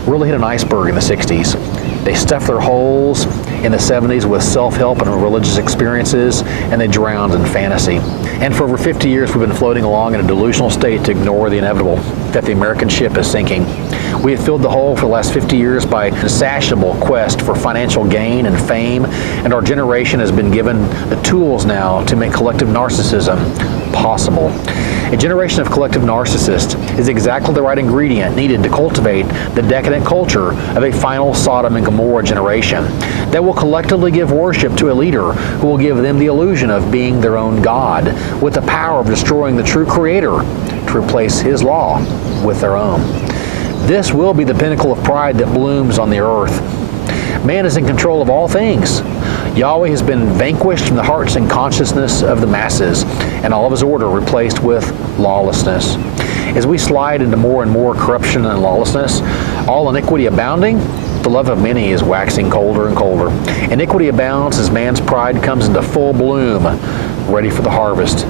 really hit an iceberg in the 60s. They stuffed their holes in the 70s with self-help and religious experiences, and they drowned in fantasy. And for over 50 years, we've been floating along in a delusional state to ignore the inevitable, that the American ship is sinking. We have filled the hole for the last 50 years by an insatiable quest for financial gain and fame, and our generation has been given the tools now to make collective narcissism possible. A generation of collective narcissists is exactly the right ingredient needed to cultivate the decadent culture of a final Sodom and Gomorrah generation that will collectively give worship to a leader who will give them the illusion of being their own God, with the power of destroying the true Creator to replace His law with their own. This will be the pinnacle of pride that blooms on the earth. Man is in control of all things. Yahweh has been vanquished from the hearts and consciousness of the masses, and all of His order replaced with lawlessness. As we slide into more and more corruption and lawlessness, all iniquity abounding, the love of many is waxing colder and colder. Iniquity abounds as man's pride comes into full bloom, ready for the harvest.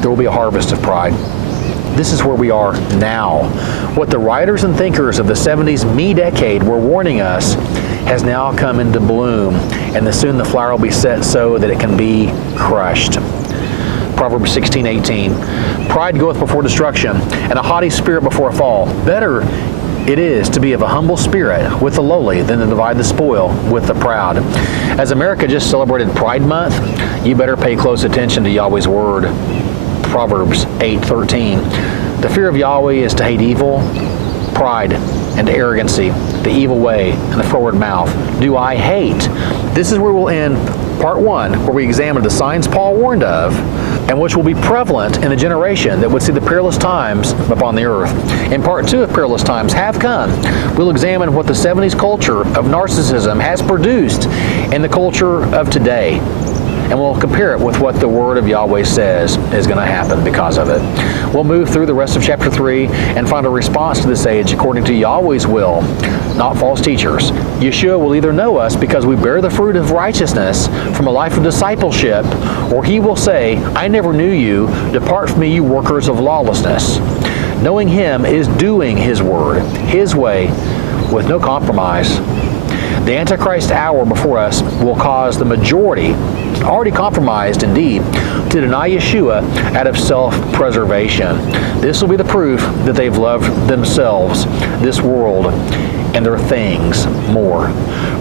There will be a harvest of pride. This is where we are now. What the writers and thinkers of the 70s me decade were warning us has now come into bloom, and soon the flower will be set so that it can be crushed. Proverbs 16:18. Pride goeth before destruction, and a haughty spirit before a fall. Better it is to be of a humble spirit with the lowly than to divide the spoil with the proud. As America just celebrated Pride Month, you better pay close attention to Yahweh's word. Proverbs 8:13. The fear of Yahweh is to hate evil, pride, and arrogancy, the evil way, and the forward mouth. Do I hate? This is where we'll end part 1, where we examine the signs Paul warned of, and which will be prevalent in the generation that would see the perilous times upon the earth. In part 2 of Perilous Times Have Come, we'll examine what the 70s culture of narcissism has produced in the culture of today. and we'll compare it with what the Word of Yahweh says is going to happen because of it. We'll move through the rest of chapter 3 and find a response to this age according to Yahweh's will, not false teachers. Yeshua will either know us because we bear the fruit of righteousness from a life of discipleship, or he will say, I never knew you, depart from me, you workers of lawlessness. Knowing him is doing his word, his way, with no compromise. The Antichrist hour before us will cause the majority, already compromised indeed, to deny Yeshua out of self-preservation. This will be the proof that they've loved themselves, this world, and their things more,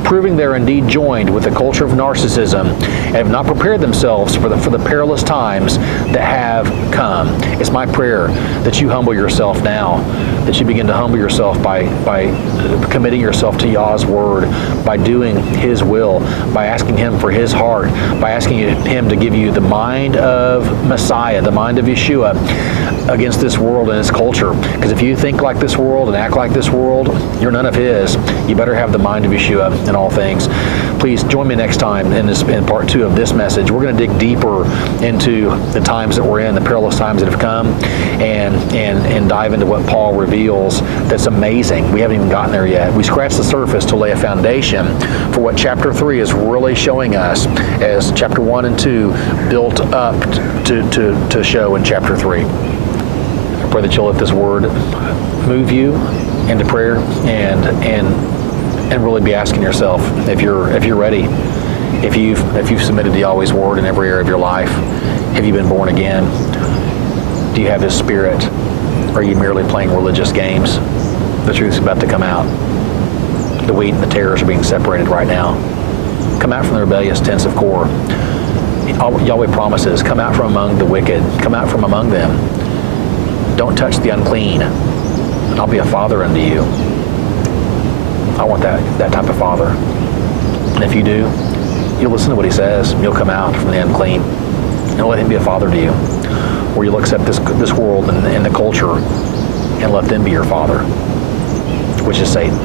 proving they're indeed joined with the culture of narcissism and have not prepared themselves for the perilous times that have come. It's my prayer that you humble yourself now, that you begin to humble yourself by committing yourself to Yah's word, by doing his will, by asking him for his heart, by asking him to give you the mind of Messiah, the mind of Yeshua against this world and its culture. Because if you think like this world and act like this world, you're none of his. You better have the mind of Yeshua in all things. Please join me next time in part 2 of this message. We're going to dig deeper into the times that we're in, the perilous times that have come, and dive into what Paul reveals that's amazing. We haven't even gotten there yet. We scratched the surface to lay a foundation for what chapter 3 is really showing us, as chapter 1 and 2 built up to show in chapter 3. I pray that you'll let this word move you into prayer and really be asking yourself if you're ready, if you've submitted to Yahweh's word in every area of your life. Have you been born again? Do you have his spirit? Are you merely playing religious games? The truth is about to come out. The wheat and the tares are being separated right now. Come out from the rebellious tents of Kor. Yahweh promises, come out from among the wicked. Come out from among them. Don't touch the unclean. I'll be a father unto you. I want that type of father. And if you do, you'll listen to what he says. You'll come out from the unclean. And let him be a father to you. Or you'll accept this world and the culture and let them be your father, which is Satan.